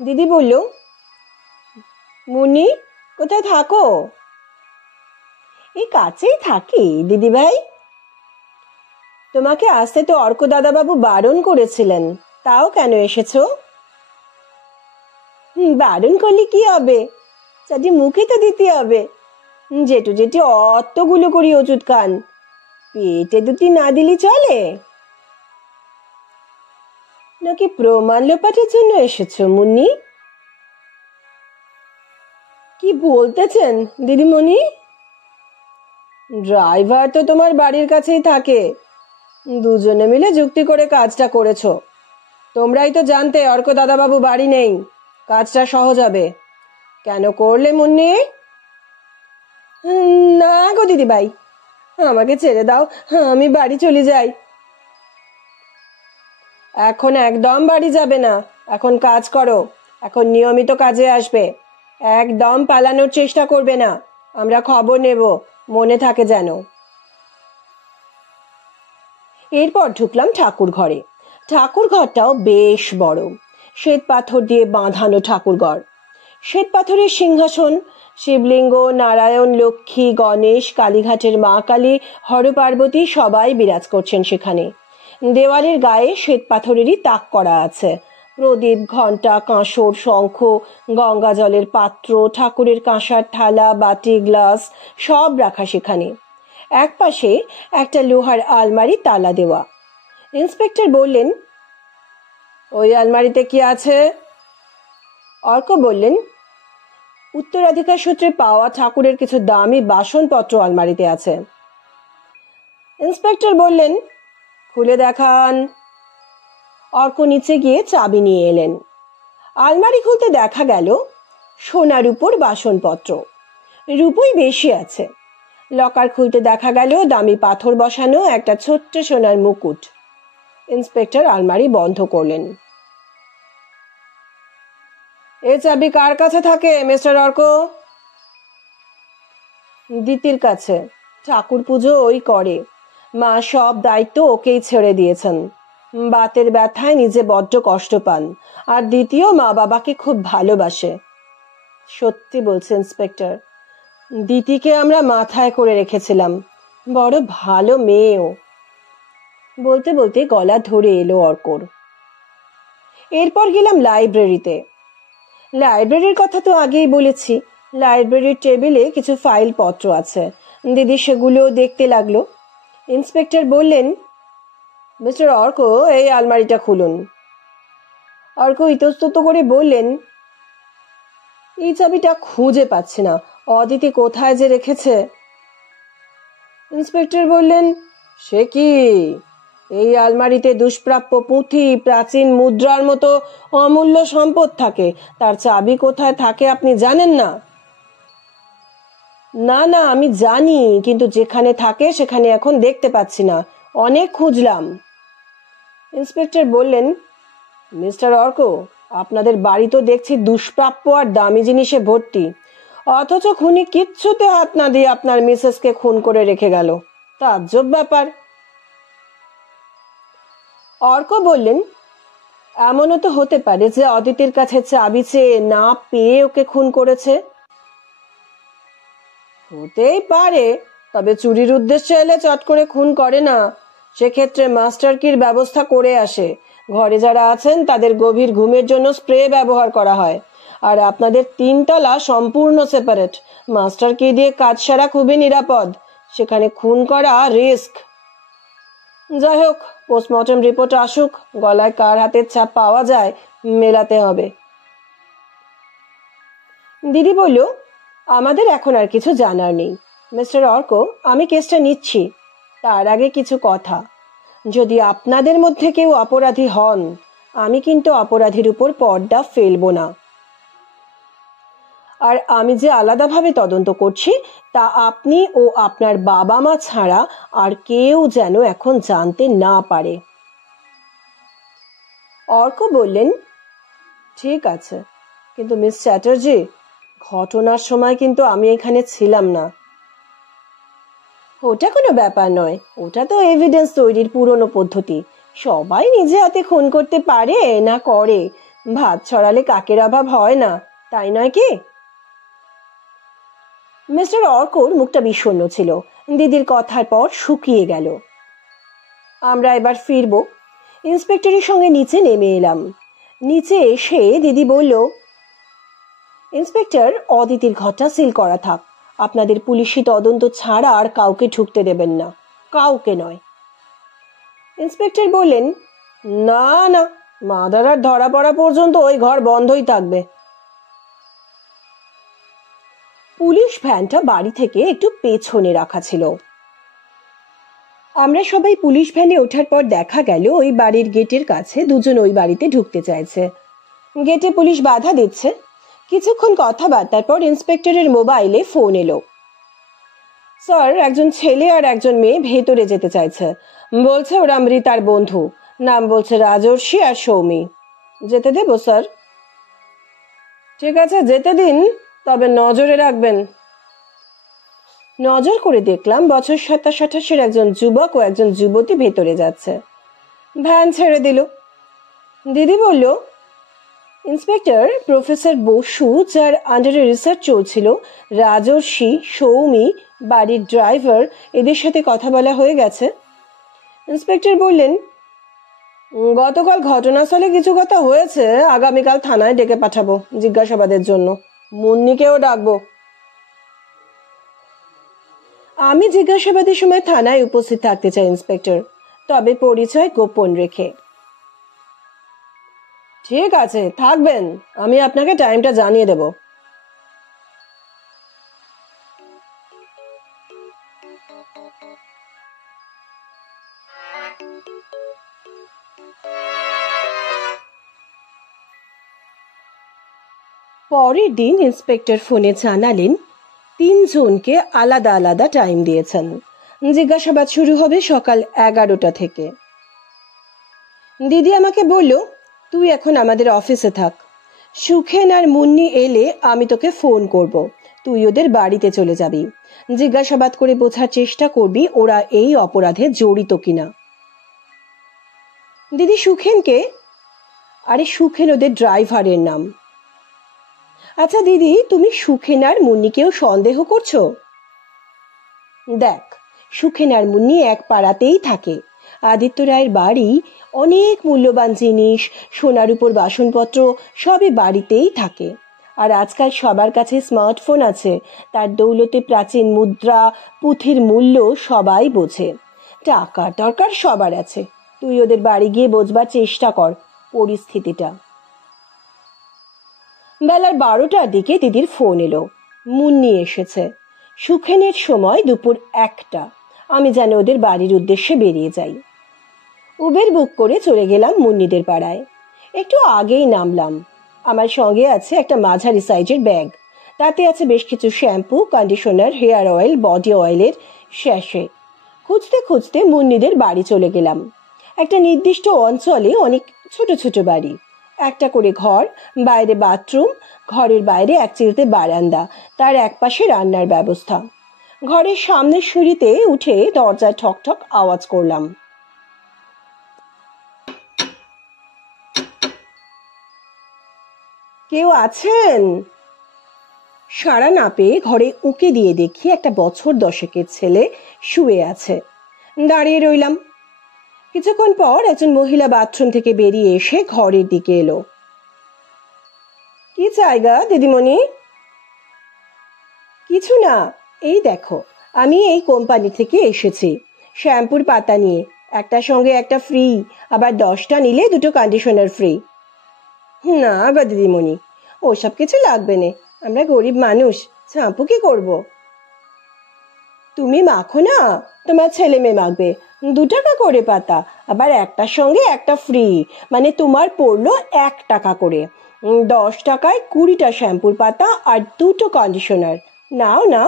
দিদি বলল, মুন্নি, কোথায় থাকো? এই কাছেই থাকি দিদি ভাই। তোমাকে আসতে তো অর্ক দাদাবাবু বারণ করেছিলেন, তাও কেন এসেছো? বারণ করলে কি হবে, চাটি মুখে তো দিতে হবে। জেঠু জেঠি অতগুলো করি ওষুধ খান, পেটে দুটি না দিলে চলে? নাকি প্রমাণ লোপাটের জন্য এসেছো মুন্নি? কি বলতেছেন দিদিমণি? ড্রাইভার তো তোমার বাড়ির কাছেই থাকে, দুজনে মিলে যুক্তি করে কাজটা করেছো। তোমরাই তো জানতে অর্ক দাদাবাবু বাড়ি নেই, কাজটা সহজ হবে। কেন করলে মুন্নি? না গো দিদি ভাই, আমাকে ছেড়ে দাও, আমি বাড়ি চলে যাই। এখন একদম বাড়ি যাবে না, এখন কাজ করো, এখন নিয়মিত কাজে আসবে। একদম পালানোর চেষ্টা করবে না, আমরা খবর নেব, মনে থাকে যেন। এরপর ঢুকলাম ঠাকুর ঘরে। ঠাকুর ঘরটাও বেশ বড়, শ্বেত পাথর দিয়ে বাঁধানো ঠাকুর ঘর। শ্বেত পাথরের সিংহাসন, শিবলিঙ্গ, নারায়ণ, লক্ষ্মী, গণেশ, কালীঘাটের মা কালী, হরপার্বতী সবাই বিরাজ করছেন সেখানে। দেওয়ালের গায়ে শ্বেত পাথরেরই তাক করা আছে। প্রদীপ, ঘণ্টা, কাঁসর, শঙ্খ, গঙ্গা জলের পাত্র, ঠাকুরের কাঁসার থালা, বাটি, গ্লাস সব রাখা সেখানে। এক পাশে একটা লোহার আলমারি তালা দেওয়া। ইন্সপেক্টর বললেন, ওই আলমারিতে কি আছে? অর্ক বললেন, উত্তরাধিকার সূত্রে পাওয়া ঠাকুরের কিছু দামি বাসনপত্র আলমারিতে আছে। ইন্সপেক্টর বললেন, খুলে দেখান। অর্ক নিচে গিয়ে চাবি নিয়ে এলেন। আলমারি খুলতে দেখা গেল সোনার উপর বাসনপত্র, রূপই বেশি আছে। লকার খুলতে দেখা গেল দামি পাথর বসানো একটা ছোট্ট সোনার মুকুট। ইন্সপেক্টর আলমারি বন্ধ করলেন। এ চাবি কার কাছে থাকে মিস্টার অর্ক? দিতির কাছে। ঠাকুর পুজো ওই করে। মা সব দায়িত্ব ওকেই ছেড়ে দিয়েছেন। বাতের ব্যথায় নিজে বড্ড কষ্ট পান, আর দ্বিতীয় মা বাবাকে খুব ভালোবাসে। সত্যি বলছে ইন্সপেক্টর, দিতিকে আমরা মাথায় করে রেখেছিলাম। বড় ভালো মেয়েও। বলতে বলতে গলা ধরে এলো অর্কর। এরপর গেলাম লাইব্রেরিতে। লাইব্রেরির কথা তো আগেই বলেছি। লাইব্রেরির টেবিলে কিছু ফাইল পত্র আছে। দিদি সেগুলো দেখতে লাগলো। ইন্সপেক্টর বললেন, মিস্টার অর্ক, এই আলমারিটা খুলুন। অর্ক ইতস্তত করে বললেন, এই চাবিটা খুঁজে পাচ্ছি না, অদিতি কোথায় যে রেখেছে। ইন্সপেক্টর বললেন, সে কি? এই আলমারিতে দুষ্প্রাপ্য পুঁথি, প্রাচীন মুদ্রার মতো অমূল্য সম্পদ থাকে। তার চাবি কোথায় থাকে আপনি জানেন না? না না, আমি জানি, কিন্তু যেখানে থাকে সেখানে এখন দেখতে পাচ্ছি না। অনেক খুঁজলাম। ইন্সপেক্টর বললেন, মিস্টার অর্ক, আপনাদের বাড়ি তো দেখছি দুষ্প্রাপ্য আর দামি জিনিসে ভর্তি, অথচ খুনি কিচ্ছুতে হাত না দিয়ে আপনার মিসেসকে খুন করে রেখে গেল। তাজ্জব ব্যাপার। অর্ক বললেন, এমনও তো হতে পারে যে অদিতির কাছে চাবি চেয়ে না পেয়ে ওকে খুন করেছে। হতেই পারে, তবে চুরির উদ্দেশ্যে এলে চট করে খুন করে না। সেক্ষেত্রে মাস্টার কির ব্যবস্থা করে আসে। ঘরে যারা আছেন তাদের গভীর ঘুমের জন্য স্প্রে ব্যবহার করা হয়। আর আপনাদের 3 তলা সম্পূর্ণ সেপারেট। মাস্টার কি দিয়ে কাজ সারা খুবই নিরাপদ। সেখানে খুন করা রিস্ক। যাই হোক, পোস্টমর্টম রিপোর্ট আসুক। গলায় কার হাতের ছাপ পাওয়া যায় মেলাতে হবে। দিদি বলল, আমাদের এখন আর কিছু জানার নেই মিস্টার অর্ক, আমি কেসটা নিচ্ছি। তার আগে কিছু কথা। যদি আপনাদের মধ্যে কেউ অপরাধী হন, আমি কিন্তু অপরাধীর উপর পর্দা ফেলবো না। আর আমি যে আলাদাভাবে তদন্ত করছি তা আপনি ও আপনার বাবা মা ছাড়া আর কেউ যেন এখন জানতে না পারে। অর্ক বললেন, ঠিক আছে, কিন্তু মিস চ্যাটার্জি, ঘটনার সময় কিন্তু আমি এখানে ছিলাম না। ওটা কোনো ব্যাপার নয়, ওটা তো এভিডেন্স তৈরির পুরনো পদ্ধতি। সবাই নিজে হাতে খুন করতে পারে না করে। ভাত ছড়ালে কাকের অভাব হয় না, তাই নয় কি? মিস্টার অর্কর মুখটা বিষণ্ণ ছিল। দিদির কথার পর শুকিয়ে গেল। আমরা এবার ফিরব। ইন্সপেক্টরের সঙ্গে নিচে নেমে এলাম। নিচে এসে দিদি বলল, ইন্সপেক্টর, অদিতির ঘরটা সিল করা থাক। আপনাদের পুলিশি তদন্ত ছাড়া আর কাউকে ঢুকতে দেবেন না, কাউকে নয়। ইন্সপেক্টর বললেন, না না, মাদারার ধরা পড়া পর্যন্ত ওই ঘর বন্ধই থাকবে। পুলিশ ভ্যানটা বাড়ি থেকে একটু পেছনে রাখা ছিল। আমরা সবাই পুলিশ ভ্যানে ওঠার পর দেখা গেল ওই বাড়ির গেটের কাছে দুজন ওই বাড়িতে ঢুকতে চাইছে। গেটে পুলিশ বাধা দিচ্ছে। কিছুক্ষণ কথাবার্তার পর ইন্সপেক্টরের মোবাইলে ফোন এলো। স্যার, একজন ছেলে আর একজন মেয়ে ভেতরে যেতে চাইছে। বলছে ওরা মৃতার বন্ধু। নাম বলছে রাজর্ষি আর সৌমি। যেতে দেব স্যার? ঠিক আছে, যেতে দিন, তবে নজরে রাখবেন। নজর করে দেখলাম বছর 27-28 একজন যুবক ও একজন যুবতী ভেতরে যাচ্ছে। ভ্যান ছেড়ে দিল। দিদি বলল, ইন্সপেক্টর, প্রফেসর বসু, যার আন্ডারে রিসার্চ চলছিল, রাজর্ষি, সৌমি, বাড়ির ড্রাইভার, এদের সাথে কথা বলা হয়ে গেছে। ইন্সপেক্টর বললেন, গতকাল ঘটনাস্থলে কিছু কথা হয়েছে, আগামীকাল থানায় ডেকে পাঠাবো জিজ্ঞাসাবাদের জন্য। মুন্নিকেও ডাকবো। আমি জিজ্ঞাসাবাদের সময় থানায় উপস্থিত থাকতে চাই ইন্সপেক্টর, তবে পরিচয় গোপন রেখে। ঠিক আছে, থাকবেন। আমি আপনাকে টাইমটা জানিয়ে দেব। পরের দিন ইন্সপেক্টর ফোনে জানালেন 3 জনকে আলাদা আলাদা টাইম দিয়েছেন। জিজ্ঞাসাবাদ শুরু হবে সকাল 11টা থেকে। দিদি আমাকে বলল, তুই এখন আমাদের অফিসে থাক। সুখেন আর মুন্নি এলে আমি তোকে ফোন করব, তুই ওদের বাড়িতে চলে যাবি। জিজ্ঞাসাবাদ করে বোঝার চেষ্টা করবি ওরা এই অপরাধে জড়িত কিনা। দিদি সুখেনকে? আরে সুখেন ওদের ড্রাইভারের নাম। আচ্ছা দিদি, তুমি সুখেন আর মুন্নিকেও সন্দেহ করছো? দেখ, সুখেন আর মুন্নি এক পাড়াতেই থাকে। আদিত্য রায়ের বাড়ি, অনেক মূল্যবান জিনিস, সোনার উপর বাসনপত্র সবই বাড়িতেই থাকে। আর আজকাল সবার কাছে স্মার্টফোন আছে, তার দৌলতে প্রাচীন মুদ্রা, পুঁথির মূল্য সবাই বোঝে। টাকার দরকার সবার আছে। তুই ওদের বাড়ি গিয়ে বোঝবার চেষ্টা কর পরিস্থিতিটা। বেলার 12টার দিকে দিদির ফোন এলো, মুন্নি এসেছে। সুখেনের সময় দুপুর 1টা। আমি যেন ওদের বাড়ির উদ্দেশ্যে বেরিয়ে যাই। উবের বুক করে চলে গেলাম মুন্নিদের পাড়ায়। একটু আগেই নামলাম। আমার সঙ্গে আছে একটা মাঝারি সাইজের ব্যাগ, তাতে আছে বেশ কিছু shampoo, conditioner, hair oil, body অয়েলের শ্যাশে। খুঁজতে খুঁজতে মুন্নিদের বাড়ি চলে গেলাম। একটা নির্দিষ্ট অঞ্চলে অনেক ছোট ছোট বাড়ি, একটা করে ঘর, বাইরে বাথরুম, ঘরের বাইরে এক চিলতে বারান্দা, তার একপাশে রান্নার ব্যবস্থা। ঘরের সামনের সিঁড়িতে উঠে দরজায় ঠক ঠক আওয়াজ করলাম। কেউ আছেন? সাড়া না পেয়ে ঘরে উঁকি দিয়ে দেখি একটা বছর 10-এর ছেলে শুয়ে আছে। দাঁড়িয়ে রইলাম। কিছুক্ষণ পর একজন মহিলা বাথরুম থেকে বেরিয়ে এসে ঘরের দিকে এলো। কি চাইগা দিদিমণি? কিছু না, এই দেখো, আমি এই কোম্পানি থেকে এসেছি শ্যাম্পুর পাতা নিয়ে, একটার সঙ্গে একটা ফ্রি, আবার 10টা নিলে 2টো কন্ডিশনার ফ্রি। না গো দিদিমণি, ওসব কিছু লাগবে না, আমরা গরিব মানুষ, শ্যাম্পু কি করব? তুমি মাখো না, তোমার ছেলে মেয়ে মাখবে। 2 টাকা করে পাতা, আবার একটার সঙ্গে একটা ফ্রি, মানে তোমার পড়লো 1 টাকা করে। 10 টাকায় 20টা শ্যাম্পুর পাতা আর 2টো কন্ডিশনার। নাও না,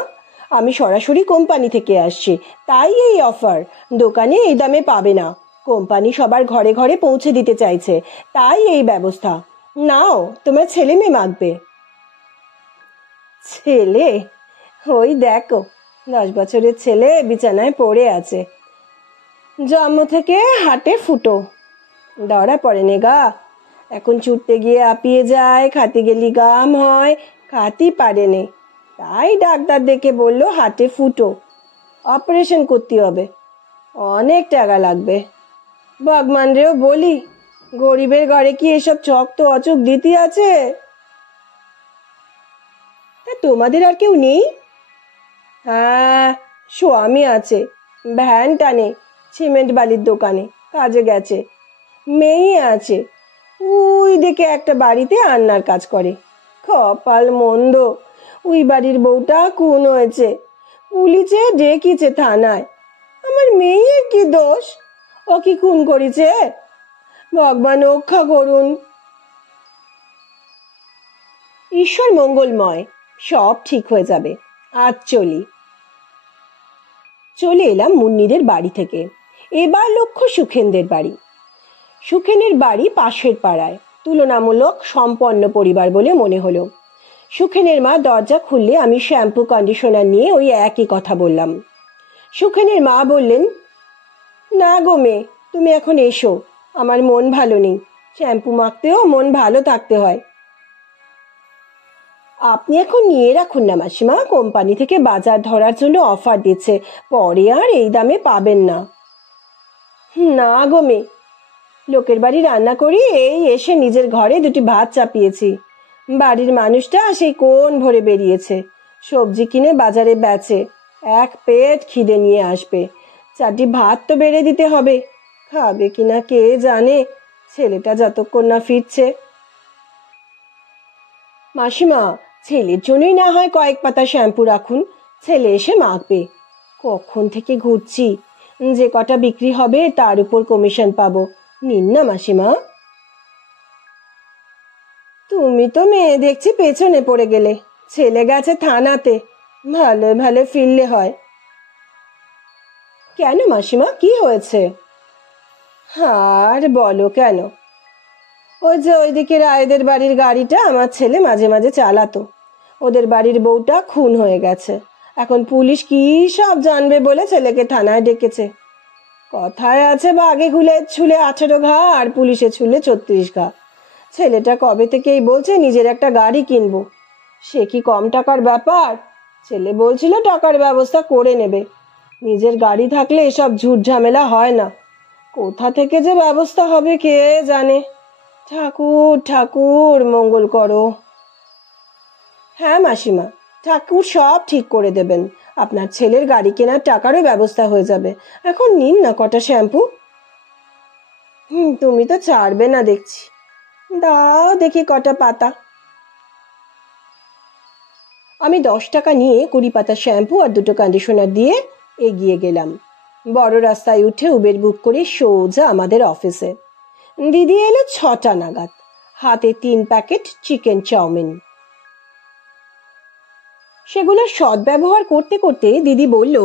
আমি সরাসরি কোম্পানি থেকে আসছি, তাই এই অফার। দোকানে এই দামে পাবে না। কোম্পানি সবার ঘরে ঘরে পৌঁছে দিতে চাইছে, তাই এই ব্যবস্থা। নাও, তোমার ছেলে মেয়ে মাখবে। ছেলে? ওই দেখো, 10 বছরের ছেলে বিছানায় পড়ে আছে, জন্ম থেকে হাটে ফুটো, ধরা পড়ে নে গা। এখন ছুটতে গিয়ে আপিয়ে যায়, খাতে গেলি গাম হয়, খাতি পারে নে, তাই ডাক্তার দেখে বললো হাটে ফুটো, অপারেশন করতে হবে, অনেক টাকা লাগবে। ভগবান রেও বলি, গরিবের ঘরে কি এসব চক তো অচুক দিতে আছে? তা তোমাদের আর কেউ নেই? হ্যাঁ, স্বামী আছে, ভ্যান টানে, সিমেন্ট বালির দোকানে কাজে গেছে। মেয়ে আছে, ওই দিকে একটা বাড়িতে রান্নার কাজ করে। কপাল মন্দ, ওই বাড়ির বউটা খুন হয়েছে, পুলিশে ডেকেছে থানায়। আমার মেয়ের কি দোষ? ও কি খুন করেছে? ভগবান রক্ষা করুন। ঈশ্বর মঙ্গলময়, সব ঠিক হয়ে যাবে। আজ চলে এলাম মুন্নিদের বাড়ি থেকে। এবার লক্ষ্য সুখেনদের বাড়ি। সুখেনের বাড়ি পাশের পাড়ায়, তুলনামূলক সম্পন্ন পরিবার বলে মনে হলো। সুখেনের মা দরজা খুললে আমি শ্যাম্পু কন্ডিশনার নিয়ে ওই একই কথা বললাম। সুখেনের মা বললেন, না গো মেয়ে, তুমি এখন এসো, আমার মন ভালো নেই, শ্যাম্পু মাখতেও মন ভালো থাকতে হয়। আপনি এখন নিয়ে রাখুন না মাসিমা, কোম্পানি থেকে বাজার ধরার জন্য অফার দিচ্ছে, পরে আর এই দামে পাবেন না। না গো মেয়ে, লোকের বাড়ি রান্না করি, এই এসে নিজের ঘরে দুটি ভাত চাপিয়েছি। বাড়ির মানুষটা সেই কোণ ভরে বেরিয়েছে, সবজি কিনে বাজারে বেচে, এক পেট খিদে নিয়ে আসবে, চারটি ভাত তো বেড়ে দিতে হবে, খাবে কিনা কে জানে, ছেলেটা যতক্ষণ না ফিরছে। মাসিমা, ছেলের জন্যই না হয় কয়েক পাতা শ্যাম্পু রাখুন, ছেলে এসে মাখবে। কখন থেকে ঘুরছি, যে কটা বিক্রি হবে তার উপর কমিশন পাবো, নিন না মাসিমা। তুমি তো মেয়ে দেখছি পেছনে পড়ে গেলে, ছেলে গেছে থানাতে, ভালো ভালো ফিরলে হয়। কেন মাসিমা, কি হয়েছে? আর বলো কেন, ওই যে ওইদিকে রায়দের বাড়ির গাড়িটা আমার ছেলে মাঝে মাঝে চালাতো, ওদের বাড়ির বউটা খুন হয়ে গেছে, এখন পুলিশ কি সব জানবে বলে ছেলেকে থানায় ডেকেছে। কথায় আছে বাঘে ঘুলে ছুলে 18 ঘা আর পুলিশে ছুলে 36 ঘা। ছেলেটা কবে থেকেই বলছে নিজের একটা গাড়ি কিনবো, সে কি কম টাকার ব্যাপার? ছেলে বলছিল টাকার ব্যবস্থা করে নেবে, নিজের গাড়ি থাকলে এসব ঝুট ঝামেলা হয় না। কোথা থেকে যে ব্যবস্থা হবে কে জানে। ঠাকুর ঠাকুর মঙ্গল করো। হ্যাঁ মাসিমা, ঠাকুর সব ঠিক করে দেবেন, আপনার ছেলের গাড়ি কেনার টাকারও ব্যবস্থা হয়ে যাবে। এখন নিন না কটা শ্যাম্পু। তুমি তো ছাড়বে না দেখছি, দাও দেখি কটা পাতা। আমি 10 টাকা নিয়ে 20 পাতা শ্যাম্পু আর 2টো কন্ডিশনার দিয়ে এগিয়ে গেলাম। বড় রাস্তায় উঠে উবের বুক করে সোজা আমাদের অফিসে। দিদি এলো 6টা নাগাদ, হাতে 3 প্যাকেট চিকেন চাউমিন। সেগুলোর সদ্ব্যবহার করতে করতে দিদি বলল,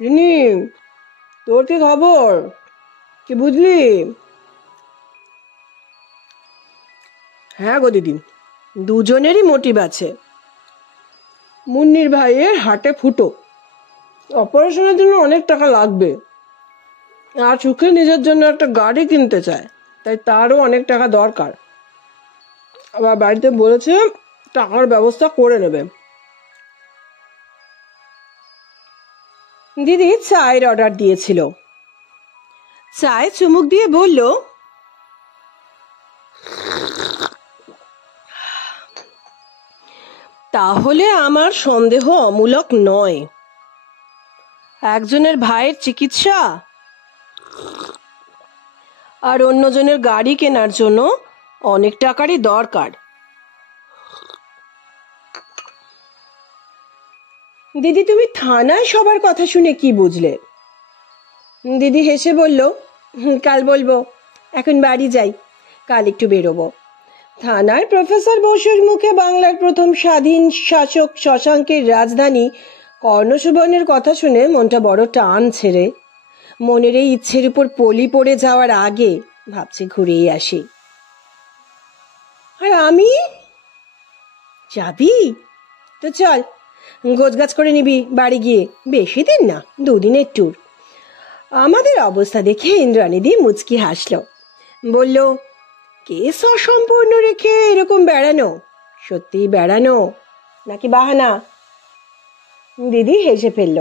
রিনি, তোর কি খবর, কি বুঝলি? হ্যাঁ গো দিদি, দুজনেরই মোটিভ আছে। মুন্নির ভাইয়ের হাটে ফুটো, অপারেশনের জন্য অনেক টাকা লাগবে, আর সুখে নিজের জন্য একটা গাড়ি কিনতে চায়, তাই তারও অনেক টাকা দরকার। আবার বাড়িতে বলেছে টাকার ব্যবস্থা করে নেবে। দিদি চায়ের অর্ডার দিয়েছিল, চায়ে চুমুক দিয়ে বলল, তাহলে আমার সন্দেহ অমূলক নয়, একজনের ভাইয়ের চিকিৎসা আর অন্যজনের গাড়ি কেনার জন্য অনেক টাকারই দরকার। দিদি, তুমি থানায় সবার কথা শুনে কি বুঝলে? দিদি হেসে বলল, কাল বলবো, এখন বাড়ি যাই, কাল একটু বেরোবো। থানার প্রফেসর বসুর মুখে বাংলার প্রথম স্বাধীন শাসক শশাঙ্কের রাজধানী কর্ণসুবর্ণের কথা শুনে মনটা বড় টান ছেড়ে, মনের এই ইচ্ছের উপর পলি পড়ে যাওয়ার আগে ভাবছি ঘুরেই আসি। আর আমি, যাবি তো চল, গোছগাছ করে নিবি বাড়ি গিয়ে, বেশি দিন না, 2 দিনের ট্যুর। আমাদের অবস্থা দেখে ইন্দ্রাণীদি মুচকি হাসল, বলল, কেস অসম্পূর্ণ রেখে এরকম বেড়ানো সত্যিই বেড়ানো নাকি বাহানা? দিদি হেসে ফেলল,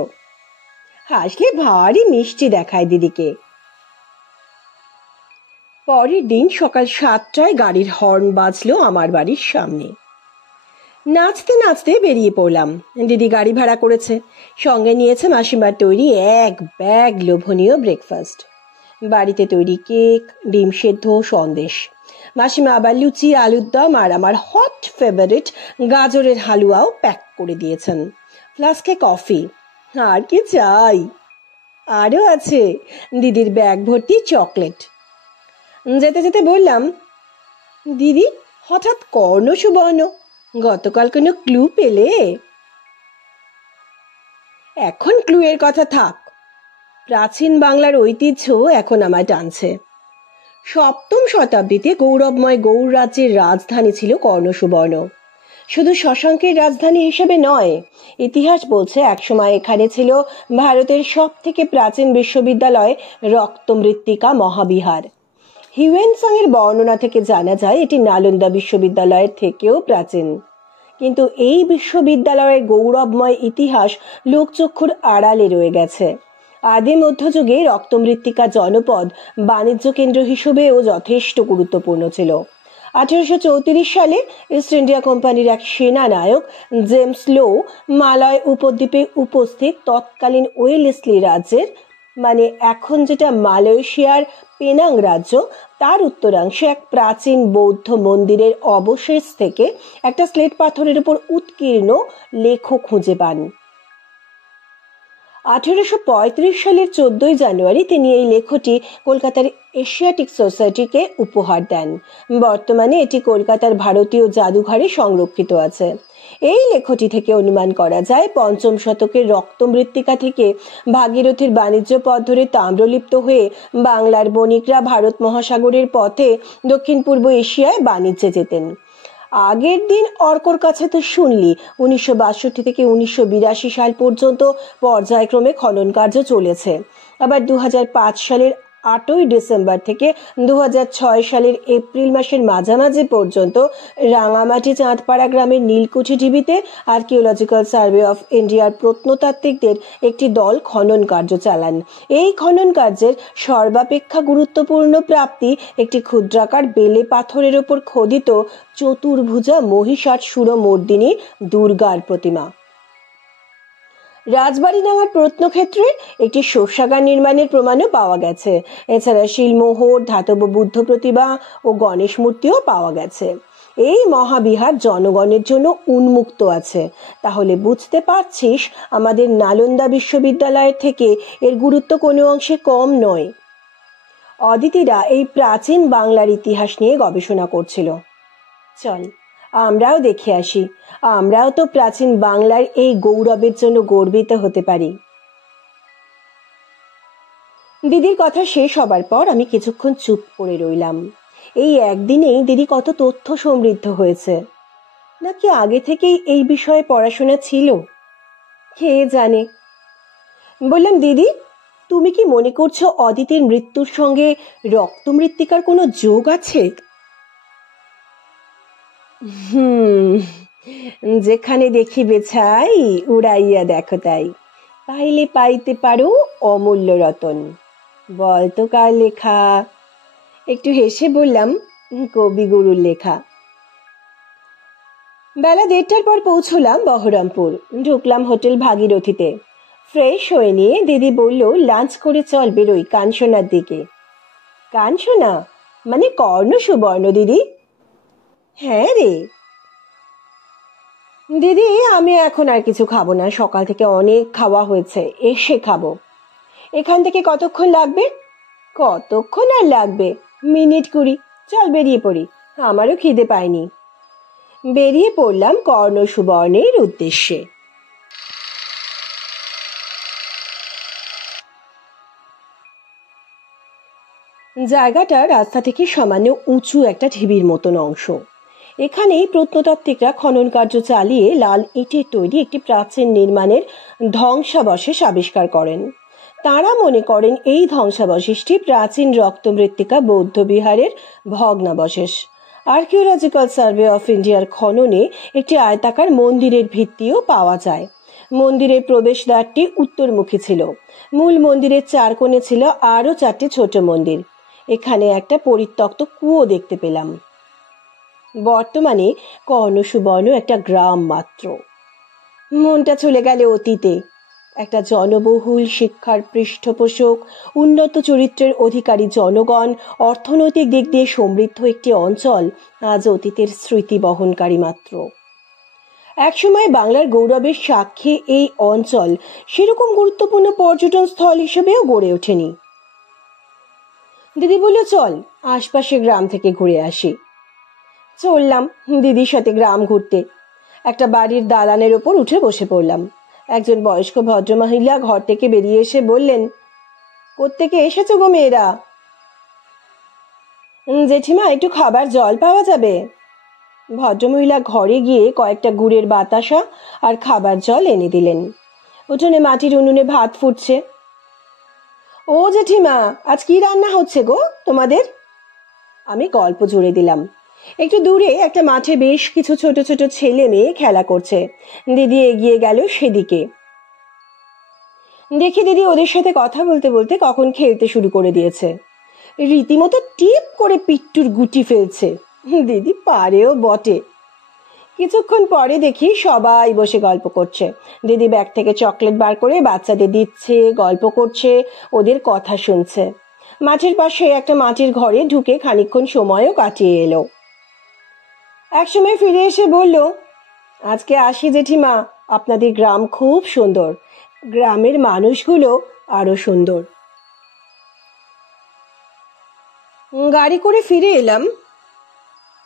হাসলে ভারী মিষ্টি দেখায় দিদিকে। পরের দিন সকাল 7টায় গাড়ির হর্ন বাজলো আমার বাড়ির সামনে। নাচতে নাচতে বেরিয়ে পড়লাম। দিদি গাড়ি ভাড়া করেছে, সঙ্গে নিয়েছে মাসিমার তৈরি এক ব্যাগ লোভনীয় ব্রেকফাস্ট, বাড়িতে তৈরি কেক, ডিম সেদ্ধ, সন্দেশ। মাসিমা আবার লুচি, আলুর দম আর আমার হট ফেভারিট গাজরের হালুয়াও প্যাক করে দিয়েছেন, ফ্লাস্কে কফি। আর কি চাই? আরও আছে দিদির ব্যাগ ভর্তি চকলেট। যেতে যেতে বললাম, দিদি হঠাৎ কর্ণসুবর্ণ, গতকাল কোনো ক্লু পেলে? এখন ক্লু এর কথা থাক, প্রাচীন বাংলার ঐতিহ্য এখন আমায় টানছে। 7ম শতাব্দীতে গৌরবময় গৌড় রাজ্যের রাজধানী ছিল কর্ণসুবর্ণ। শুধু শশাঙ্কের রাজধানী হিসেবে নয়, ইতিহাস বলছে একসময় এখানে ছিল ভারতের সব থেকে প্রাচীন বিশ্ববিদ্যালয় রক্তমৃত্তিকা মহাবিহার। হিউয়েনসাং এর বর্ণনা থেকে জানা যায় এটি নালন্দা বিশ্ববিদ্যালয়ের থেকেও প্রাচীন। কিন্তু এই বিশ্ববিদ্যালয়ের গৌরবময় ইতিহাস লোকচক্ষুর আড়ালে রয়ে গেছে। আদি মধ্যযুগে রক্তমৃত্তিকা জনপদ বাণিজ্য কেন্দ্র হিসেবেও যথেষ্ট গুরুত্বপূর্ণ ছিল। 1834 সালে ইস্ট ইন্ডিয়া কোম্পানির এক সেনানায়ক জেমস লো মালয় উপদ্বীপে উপস্থিত তৎকালীন ওয়েলেসলি রাজ্যের, মানে এখন যেটা মালয়েশিয়ার পেনাং রাজ্য, তার উত্তরাংশে এক প্রাচীন বৌদ্ধ মন্দিরের অবশেষ থেকে একটা স্লেট পাথরের উপর উৎকীর্ণ লেখ খুঁজে পান। 1835 সালের 14 জানুয়ারি তিনি এই লেখটি কলকাতার এশিয়াটিক সোসাইটিকে উপহার দেন। বর্তমানে এটি কলকাতার ভারতীয় জাদুঘরে সংরক্ষিত আছে। এই লেখটি থেকে অনুমান করা যায় 5ম শতকের রক্তমৃত্তিকা থেকে ভাগীরথীর বাণিজ্য পথ ধরে তাম্রলিপ্ত হয়ে বাংলার বণিকরা ভারত মহাসাগরের পথে দক্ষিণ পূর্ব এশিয়ায় বাণিজ্যে যেতেন। আগের দিন অর্কর কাছে তো শুনলি 1962 থেকে 1982 সাল পর্যন্ত পর্যায়ক্রমে খনন কার্য চলেছে। আবার 2005 সালের 8ই ডিসেম্বর থেকে 2006 সালের এপ্রিল মাসের মাঝামাঝি পর্যন্ত রাঙামাটি চাঁদপাড়া গ্রামের নীলকুঠি ঢিবিতে আর্কিওলজিক্যাল সার্ভে অফ ইন্ডিয়ার প্রত্নতাত্ত্বিকদের একটি দল খনন কার্য চালান। এই খনন কার্যের সর্বাপেক্ষা গুরুত্বপূর্ণ প্রাপ্তি একটি ক্ষুদ্রাকার বেলে পাথরের ওপর খোদিত চতুর্ভুজা মহিষাট সুরমর্দিনী দুর্গার প্রতিমা। রাজবাড়িডাঙ্গার প্রত্নক্ষেত্রে একটি শস্যাগার নির্মাণের প্রমাণও পাওয়া গেছে। এছাড়া শিলমোহর, ধাতব বুদ্ধ প্রতিমা ও গণেশ মূর্তিও পাওয়া গেছে। এই মহাবিহার জনগণের জন্য উন্মুক্ত আছে। তাহলে বুঝতে পারছিস আমাদের নালন্দা বিশ্ববিদ্যালয়ের থেকে এর গুরুত্ব কোনো অংশে কম নয়। অদিতিরা এই প্রাচীন বাংলার ইতিহাস নিয়ে গবেষণা করছিল। চল আমরাও দেখে আসি, আমরাও তো প্রাচীন বাংলার এই গৌরবের জন্য গর্বিত হতে পারি। দিদির কথা শেষ হবার পর আমি কিছুক্ষণ চুপ করে রইলাম। এই একদিনেই দিদি কত তথ্য সমৃদ্ধ হয়েছে। নাকি আগে থেকেই এই বিষয়ে পড়াশোনা ছিল, কে জানে। বললাম, দিদি তুমি কি মনে করছো অদিতির মৃত্যুর সঙ্গে রক্তমৃত্তিকার কোনো যোগ আছে? যেখানে দেখিবে ছাই উড়াইয়া দেখো তাই, পাইলে পাইতে পারো অমূল্য রতন। বলতো কার লেখা? একটু হেসে বললাম, কবিগুরুর লেখা। বেলা 1:30টার পর পৌঁছলাম বহরমপুর। ঢুকলাম হোটেল ভাগীরথীতে। ফ্রেশ হয়ে নিয়ে দিদি বলল, লাঞ্চ করে চল বেরোই কাঞ্চনার দিকে। কাঞ্চনা মানে কর্ণ সুবর্ণ দিদি? হ্যাঁ রে দিদি, আমি এখন আর কিছু খাবো না, সকাল থেকে অনেক খাওয়া হয়েছে, এসে খাবো। এখান থেকে কতক্ষণ লাগবে? কতক্ষণ আর লাগবে, মিনিট 20। চল বেরিয়ে পড়ি, আমারও খিদে পায়নি। বেরিয়ে পড়লাম কর্ণ সুবর্ণের উদ্দেশ্যে। জায়গাটা রাস্তা থেকে সামান্য উঁচু একটা ঢিবির মতন অংশ। এখানেই প্রত্নতাত্ত্বিকরা খনন কার্য চালিয়ে লাল ইটের তৈরি একটি প্রাচীন নির্মাণের ধ্বংসাবশেষ আবিষ্কার করেন। তারা মনে করেন এই ধ্বংসাবশেষটি প্রাচীন রক্তমৃত্তিকা বৌদ্ধ বিহারের ভগ্নাবশেষ। আর্কিওলজিক্যাল সার্ভে অফ ইন্ডিয়ার খননে একটি আয়তাকার মন্দিরের ভিত্তিও পাওয়া যায়। মন্দিরের প্রবেশদ্বারটি উত্তরমুখী ছিল। মূল মন্দিরের 4 কোণে ছিল আরো 4টি ছোট মন্দির। এখানে একটা পরিত্যক্ত কুয়ো দেখতে পেলাম। বর্তমানে কর্ণ সুবর্ণ একটা গ্রাম মাত্র। মনটা চলে গেল অতীতে। একটা জনবহুল, শিক্ষার পৃষ্ঠপোষক, উন্নত চরিত্রের অধিকারী জনগণ, অর্থনৈতিক দিক দিয়ে সমৃদ্ধ একটি অঞ্চল আজ অতীতের স্মৃতি বহনকারী মাত্র। একসময় বাংলার গৌরবের সাক্ষী এই অঞ্চল সেরকম গুরুত্বপূর্ণ পর্যটন স্থল হিসেবেও গড়ে ওঠেনি। দিদি বলল, চল আশপাশের গ্রাম থেকে ঘুরে আসি। চললাম দিদির সাথে গ্রাম ঘুরতে। একটা বাড়ির দালানের ওপর উঠে বসে পড়লাম। একজন বয়স্ক ভদ্রমহিলা ঘর থেকে বেরিয়ে এসে বললেন, কোত্থেকে এসেছো গো মেয়েরা? জেঠিমা, একটু খাবার জল পাওয়া যাবে? ভদ্রমহিলা ঘরে গিয়ে কয়েকটা গুড়ের বাতাসা আর খাবার জল এনে দিলেন। উঠোনে মাটির উনুনে ভাত ফুটছে। ও জেঠিমা, আজ কি রান্না হচ্ছে গো তোমাদের? আমি গল্প জুড়ে দিলাম। একটু দূরে একটা মাঠে বেশ কিছু ছোট ছোট ছেলে মেয়ে খেলা করছে। দিদি এগিয়ে গেল সেদিকে। দেখি দিদি ওদের সাথে কথা বলতে বলতে কখন খেলতে শুরু করে দিয়েছে। রীতিমতো টিপ করে পিট্টুর গুটি ফেলছে। দিদি পারেও বটে। কিছুক্ষণ পরে দেখি সবাই বসে গল্প করছে। দিদি ব্যাগ থেকে চকলেট বার করে বাচ্চাদের দিচ্ছে, গল্প করছে, ওদের কথা শুনছে। মাঠের পাশে একটা মাটির ঘরে ঢুকে খানিকক্ষণ সময়ও কাটিয়ে এলো। একসময় ফিরে এসে বলল, আজকে আসি জেঠিমা, আপনাদের গ্রাম খুব সুন্দর, গ্রামের মানুষগুলো আরো সুন্দর। গাড়ি করে ফিরে এলাম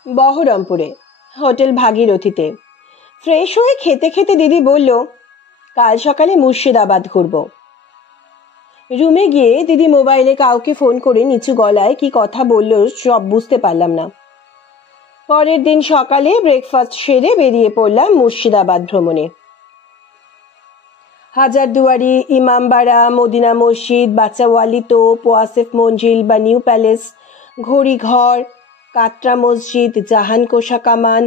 বহরমপুরে, হোটেল ভাগীরথীতে। ফ্রেশ হয়ে খেতে খেতে দিদি বলল, কাল সকালে মুর্শিদাবাদ ঘুরব। রুমে গিয়ে দিদি মোবাইলে কাউকে ফোন করে নিচু গলায় কি কথা বলল সব বুঝতে পারলাম না। পরের দিন সকালে ব্রেকফাস্ট সেরে বেরিয়ে পড়লাম মুর্শিদাবাদ ভ্রমণে। হাজারদুয়ারি, ইমামবাড়া, মদিনা মসজিদ, বাচ্চাওয়ালি তোপ, ওয়াসেফ মঞ্জিল বা নিউ প্যালেস, ঘড়িঘর, কাটরা মসজিদ, জাহান কোষা কামান,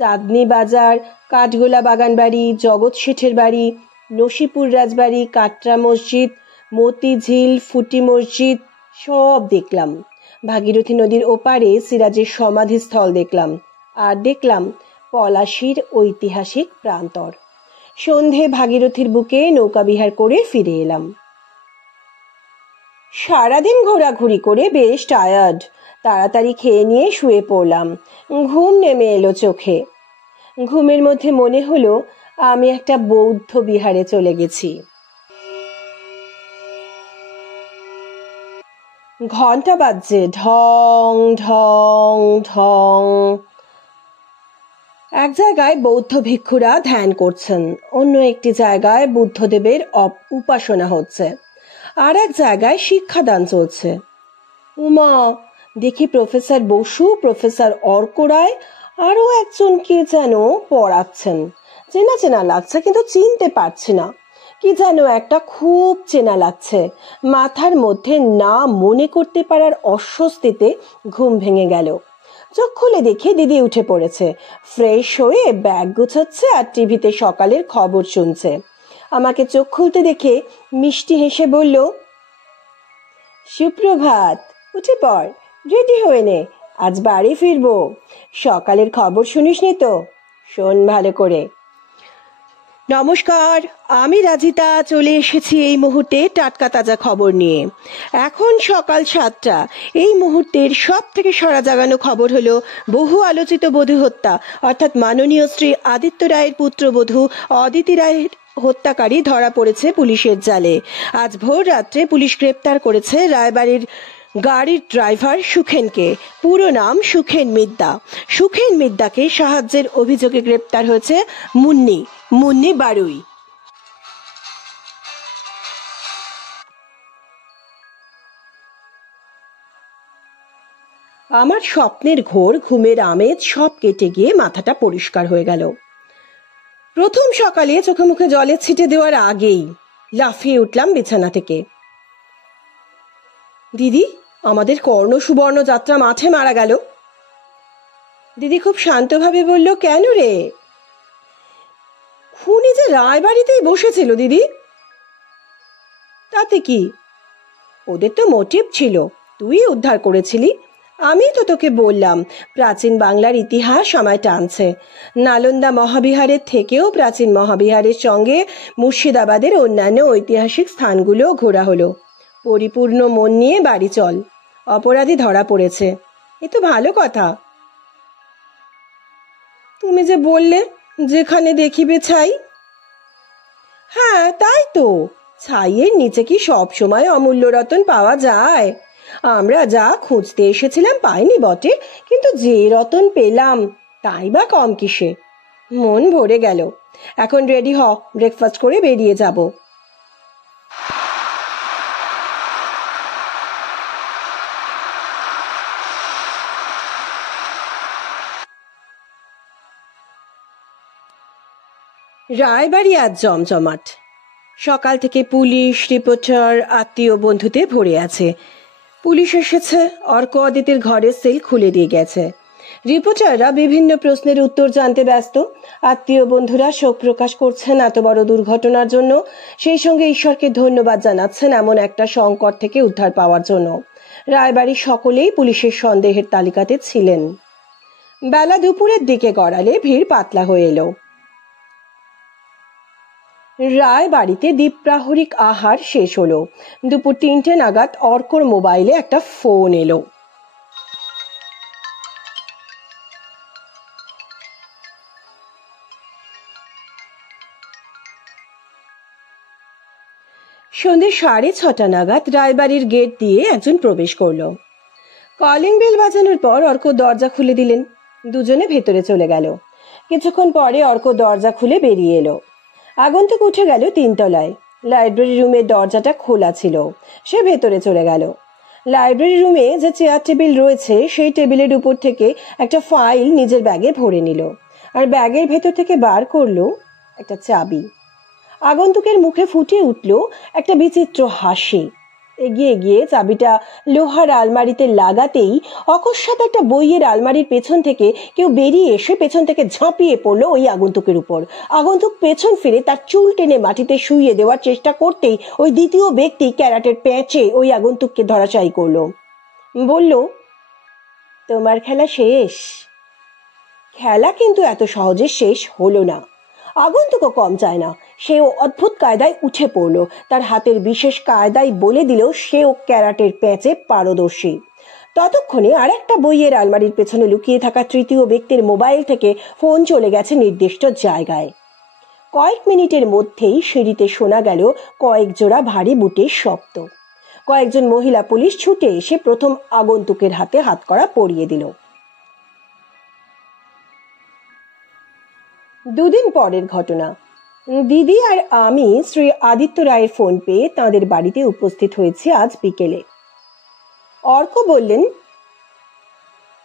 চাঁদনি বাজার, কাঠগোলা বাগানবাড়ি, জগৎ শেঠের বাড়ি, নসিপুর রাজবাড়ি, কাটরা মসজিদ, মতিঝিল, ফুটি মসজিদ সব দেখলাম। ভাগীরথী নদীর ওপারে সিরাজের সমাধিস্থল দেখলাম। আর দেখলাম পলাশীর ঐতিহাসিক প্রান্তর। সন্ধে ভাগীরথীর বুকে নৌকাবিহার করে ফিরে এলাম। সারাদিন ঘোরাঘুরি করে বেশ টায়ার্ড। তাড়াতাড়ি খেয়ে নিয়ে শুয়ে পড়লাম। ঘুম নেমে এলো চোখে। ঘুমের মধ্যে মনে হলো আমি একটা বৌদ্ধ বিহারে চলে গেছি। ঘন্টা বাজছে ঢং ঢং ঢং। এক জায়গায় বৌদ্ধ ভিক্ষুরা ধ্যান করছেন, অন্য একটি জায়গায় বুদ্ধদেবের উপাসনা হচ্ছে, আর এক জায়গায় শিক্ষাদান চলছে। উমা, দেখি প্রফেসর বসু, প্রফেসর অর্ক রায়, আরো একজন কে যেন পড়াচ্ছেন। চেনা চেনা লাগছে, কিন্তু চিনতে পারছি না। কি যেন একটা খুব চেনা লাগছে। মাথার মধ্যে না মনে করতে পারার অস্বস্তিতে ঘুম ভেঙে গেল। চোখ খুলে দেখে দিদি উঠে পড়েছে, ফ্রেশ হয়ে ব্যাগ গুছাচ্ছে আর টিভিতে সকালের খবর শুনছে। আমাকে চোখ খুলতে দেখে মিষ্টি হেসে বলল, সুপ্রভাত, উঠে পড়, রেডি হয়ে নে, আজ বাড়ি ফিরবো। সকালের খবর শুনিসনি তো? শোন ভালো করে। নমস্কার, আমি রাজিতা চলে এসেছি এই মুহূর্তে টাটকা তাজা খবর নিয়ে। এখন সকাল 7টা। এই মুহূর্তের সব থেকে সাড়া জাগানো খবর হলো বহু আলোচিত বধূ হত্যা, অর্থাৎ মাননীয় শ্রী আদিত্য রায়ের পুত্রবধূ অদিতি রায়ের হত্যাকারী ধরা পড়েছে পুলিশের জালে। আজ ভোর রাত্রে পুলিশ গ্রেপ্তার করেছে রায়বাড়ির গাড়ির ড্রাইভার সুখেনকে। পুরো নাম সুখেন মিদ্দা। সুখেন মিদ্দাকে সাহায্যের অভিযোগে গ্রেপ্তার হয়েছে মুন্নি বারুই। আমার স্বপ্নের ঘোর, ঘুমের আমেজ সব কেটে গিয়ে মাথাটা পরিষ্কার হয়ে গেল। প্রথম সকালে চোখে মুখে জলের ছিটে দেওয়ার আগেই লাফিয়ে উঠলাম বিছানা থেকে। দিদি, আমাদের কর্ণ সুবর্ণ যাত্রা মাঠে মারা গেল। দিদি খুব শান্তভাবে বলল, কেন রে? খুনি যে রায়বাড়িতেই বসেছিল দিদি। তাতে কি? ওদের তো মোটিভ ছিল, তুই উদ্ধার করেছিলি। আমি তো তোকে বললাম প্রাচীন বাংলার ইতিহাস আমায় টানছে। নালন্দা মহাবিহারের থেকেও প্রাচীন মহাবিহারের সঙ্গে মুর্শিদাবাদের অন্যান্য ঐতিহাসিক স্থানগুলো ঘোরা হলো। পরিপূর্ণ মন নিয়ে বাড়ি চল, অপরাধী ধরা পড়েছে। এ তো ভালো কথা। তুমি যে বললে যেখানে দেখিবে ছাই। হ্যাঁ, তাই তো। ছাইয়ের নিচে কি সব সময় অমূল্য রতন পাওয়া যায়? আমরা যা খুঁজতে এসেছিলাম পাইনি বটে, কিন্তু যে রতন পেলাম তাই বা কম কিসে। মন ভরে গেল। এখন রেডি হ, ব্রেকফাস্ট করে বেরিয়ে যাব। রায়বাড়ি আজ জমজমাট। সকাল থেকে পুলিশ, রিপোর্টার, আত্মীয় বন্ধুতে ভরে আছে। পুলিশ এসেছে, অর্ক অদিতির ঘরের সেল খুলে দিয়ে গেছে। রিপোর্টাররা বিভিন্ন প্রশ্নের উত্তর জানতে ব্যস্ত। আত্মীয় বন্ধুরা শোক প্রকাশ করছেন এত বড় দুর্ঘটনার জন্য, সেই সঙ্গে ঈশ্বরকে ধন্যবাদ জানাচ্ছেন এমন একটা সংকট থেকে উদ্ধার পাওয়ার জন্য। রায়বাড়ির সকলেই পুলিশের সন্দেহের তালিকাতে ছিলেন। বেলা দুপুরের দিকে গড়ালে ভিড় পাতলা হয়ে এলো। রায় বাড়িতে দ্বীপ্রাহরিক আহার শেষ হলো। দুপুর 3টে নাগাদ অর্কর মোবাইলে একটা ফোন এলো। সন্ধ্যে 6:30 নাগাদ রায়বাড়ির গেট দিয়ে একজন প্রবেশ করলো। কলিং বেল বাজানোর পর অর্ক দরজা খুলে দিলেন। দুজনে ভেতরে চলে গেল। কিছুক্ষণ পরে অর্ক দরজা খুলে বেরিয়ে এলো। আগন্তুক উঠে গেল 3 তলায়। লাইব্রেরি রুমের দরজাটা খোলা ছিল। সে ভেতরে চলে গেল। লাইব্রেরি রুমে যে চেয়ার টেবিল রয়েছে সেই টেবিলের উপর থেকে একটা ফাইল নিজের ব্যাগে ভরে নিল, আর ব্যাগের ভেতর থেকে বার করলো একটা চাবি। আগন্তুকের মুখে ফুটে উঠল একটা বিচিত্র হাসি। এগিয়ে গিয়ে চাবিটা লোহার আলমারিতে লাগাতেই অকস্মাৎ একটা বইয়ের আলমারির পেছন থেকে কেউ বেরিয়ে এসে পেছন থেকে ঝাঁপিয়ে পড়লো ওই আগন্তুকের উপর। আগন্তুক পেছন ফিরে তার চুল টেনে মাটিতে শুইয়ে দেওয়ার চেষ্টা করতেই ওই দ্বিতীয় ব্যক্তি ক্যারাটের প্যাঁচে ওই আগন্তুককে ধরাশায়ী করলো। বলল, তোমার খেলা শেষ। খেলা কিন্তু এত সহজে শেষ হলো না। আগন্তুকও কম চায় না। সেও অদ্ভুত কায়দায় উঠে পড়ল। তার হাতের বিশেষ কায়দায় বলে দিল সেও ক্যারাটের প্যাঁচে পারদর্শী। ততক্ষণে আরেকটা বইয়ের আলমারির পেছনে লুকিয়ে থাকা তৃতীয় ব্যক্তির মোবাইল থেকে ফোন চলে গেছে নির্দিষ্ট জায়গায়। কয়েক মিনিটের মধ্যেই সিঁড়িতে শোনা গেল কয়েক জোড়া ভারী বুটের শব্দ। কয়েকজন মহিলা পুলিশ ছুটে এসে প্রথম আগন্তুকের হাতে হাতকড়া পরিয়ে দিল। দুদিন পরের ঘটনা। দিদি আর আমি শ্রী আদিত্য রায়ের ফোন পেয়ে তাঁদের বাড়িতে উপস্থিত হয়েছি আজ বিকেলে। অর্ক বললেন,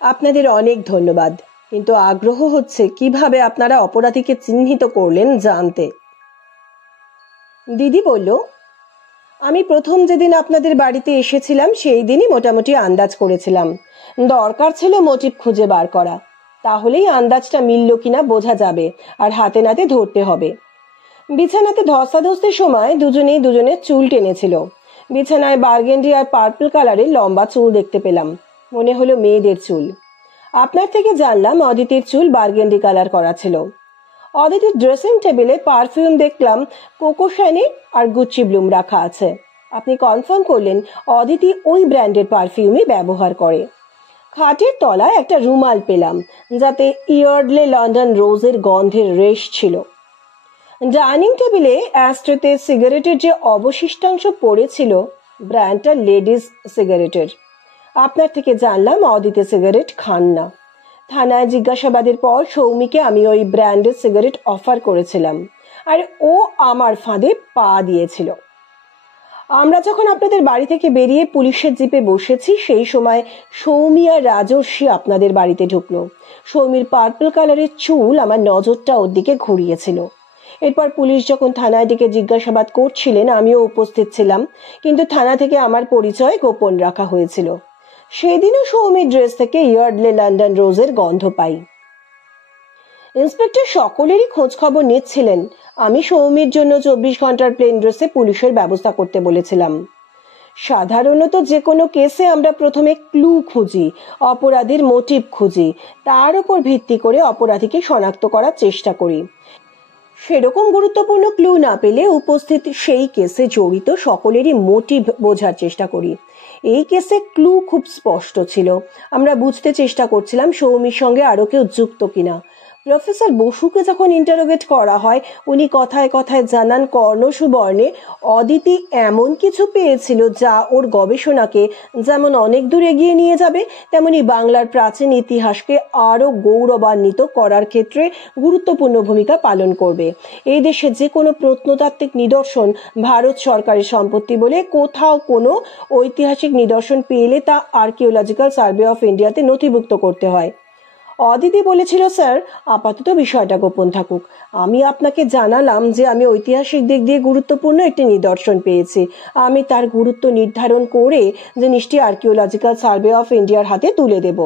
আপনাদের অনেক ধন্যবাদ, কিন্তু আগ্রহ হচ্ছে কিভাবে আপনারা অপরাধীকে চিহ্নিত করলেন জানতে। দিদি বলল, আমি প্রথম যেদিন আপনাদের বাড়িতে এসেছিলাম সেই দিনই মোটামুটি আন্দাজ করেছিলাম। দরকার ছিল মোটিভ খুঁজে বার করা, তাহলেই আন্দাজটা মিলল কিনা বোঝা যাবে, আর হাতে নাতে ধরতে হবে। বিছানাতে ধস্তাধস্তির সময় দুজনেই দুজনের চুল টেনেছিল। বিছানায় বার্গেন্ডি আর পার্পল কালারের লম্বা চুল দেখতে পেলাম। মনে হলো মেয়েদের চুল। আপনার থেকে জানলাম অদিতির চুল বার্গেন্ডি কালার করা ছিল। অদিতির ড্রেসিং টেবিলে পারফিউম দেখলাম কোকো শ্যানেল আর গুচি ব্লুম রাখা আছে। আপনি কনফার্ম করলেন অদিতি ওই ব্র্যান্ডের পারফিউমই ব্যবহার করে। খাটের তলায় একটা রুমাল পেলাম যাতে ইয়ার্ডলে লন্ডন রোজের গন্ধের রেশ ছিল। ডাইনিং টেবিলে অ্যাস্ট্রেতে সিগারেটের যে অবশিষ্টাংশ পড়েছিল ব্র্যান্ডটা লেডিস সিগারেটের। আপনার থেকে জানলাম অদিতি সিগারেট খান না। থানায় জিজ্ঞাসাবাদের পর সৌমিকে আমি ওই ব্র্যান্ডের সিগারেট অফার করেছিলাম, আর ও আমার ফাঁদে পা দিয়েছিল। আমরা যখন আপনাদের বাড়ি থেকে বেরিয়ে পুলিশের জিপে বসেছি সেই সময় সৌমি আর রাজর্ষি আপনাদের বাড়িতে ঢুকলো। সৌমির পার্পল কালারের চুল আমার নজরটা ওর দিকে ঘুরিয়েছিল। এরপর পুলিশ যখন থানায় ডেকে জিজ্ঞাসাবাদ করছিলেন আমিও উপস্থিত ছিলাম, কিন্তু থানা থেকে আমার পরিচয় গোপন রাখা হয়েছিল। সেদিনও সৌমির ড্রেস থেকে ইয়ার্ডলে লন্ডন রোজের গন্ধ পাই। ইন্সপেক্টর সকলেরই খোঁজ খবর নিচ্ছিলেন। আমি সৌমির জন্য 24 ঘন্টার প্লেন ড্রেসে পুলিশের ব্যবস্থা করতে বলেছিলাম। সাধারণত যে কোনো কেসে আমরা প্রথমে ক্লু খুঁজি, অপরাধীর মোটিভ খুঁজি, তার উপর ভিত্তি করে অপরাধীকে শনাক্ত করার চেষ্টা করি। সেরকম গুরুত্বপূর্ণ ক্লু না পেলে উপস্থিত সেই কেসে জড়িত সকলেরই মোটিভ বোঝার চেষ্টা করি। এই কেসে ক্লু খুব স্পষ্ট ছিল। আমরা বুঝতে চেষ্টা করছিলাম সৌমির সঙ্গে আরো কেউ যুক্ত কিনা। প্রফেসর বসুকে যখন ইন্টারোগেট করা হয় উনি কথায় কথায় জানান কর্ণসুবর্ণে অদিতি এমন কিছু পেয়েছিল যা ওর গবেষণাকে যেমন অনেক দূর এগিয়ে নিয়ে যাবে, তেমনি বাংলার প্রাচীন ইতিহাসকে আরো গৌরবান্বিত করার ক্ষেত্রে গুরুত্বপূর্ণ ভূমিকা পালন করবে। এই দেশে যে কোনো প্রত্নতাত্ত্বিক নিদর্শন ভারত সরকারের সম্পত্তি বলে কোথাও কোনো ঐতিহাসিক নিদর্শন পেলে তা আর্কিওলজিক্যাল সার্ভে অফ ইন্ডিয়াতে নথিভুক্ত করতে হয়। অদিতি বলেছিল, স্যার আপাতত বিষয়টা গোপন থাকুক। আমি আপনাকে জানালাম যে আমি ঐতিহাসিক দিক দিয়ে গুরুত্বপূর্ণ একটি নিদর্শন পেয়েছি। আমি তার গুরুত্ব নির্ধারণ করে জিনিসটি আর্কিওলজিক্যাল সার্ভে অফ ইন্ডিয়ার হাতে তুলে দেব।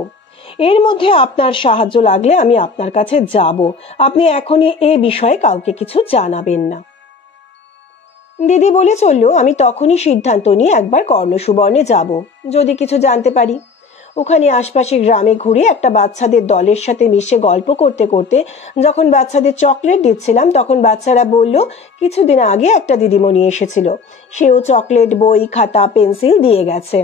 এর মধ্যে আপনার সাহায্য লাগলে আমি আপনার কাছে যাব। আপনি এখনই এ বিষয়ে কাউকে কিছু জানাবেন না। দিদি বলে চলল, আমি তখনই সিদ্ধান্ত নিয়ে একবার কর্ণসুবর্ণে যাব, যদি কিছু জানতে পারি। ওখানে আশপাশের গ্রামে ঘুরে একটা বাচ্চাদের দলের সাথে মিশে গল্প করতে করতে যখন বাচ্চাদের চকলেট দিচ্ছিলাম, তখন বাচ্চারা বলল কিছুদিন আগে একটা দিদিমণি এসেছিল, সেও চকলেট, বই, খাতা, পেন্সিল দিয়ে গেছে।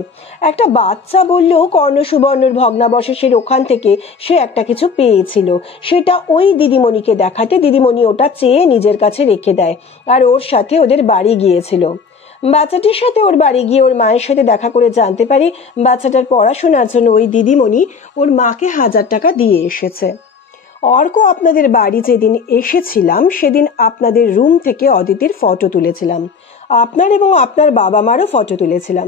একটা বাচ্চা বলল কর্ণসুবর্ণর ভগ্নাবশেষের ওখান থেকে সে একটা কিছু পেয়েছিল, সেটা ওই দিদিমণিকে দেখাতে দিদিমণি ওটা চেয়ে নিজের কাছে রেখে দেয় আর ওর সাথে ওদের বাড়ি গিয়েছিল। বাচ্চাটির সাথে ওর বাড়ি গিয়ে ওর মায়ের সাথে দেখা করে জানতে পারি বাচ্চাটার পড়াশোনার জন্য ওই দিদিমণি ওর মাকে 1000 টাকা দিয়ে এসেছে। অর্ক, আপনাদের বাড়ি যেদিন এসেছিলাম সেদিন আপনাদের রুম থেকে অদিতির ফটো তুলেছিলাম, আপনার এবং আপনার বাবা মারও ফটো তুলেছিলাম।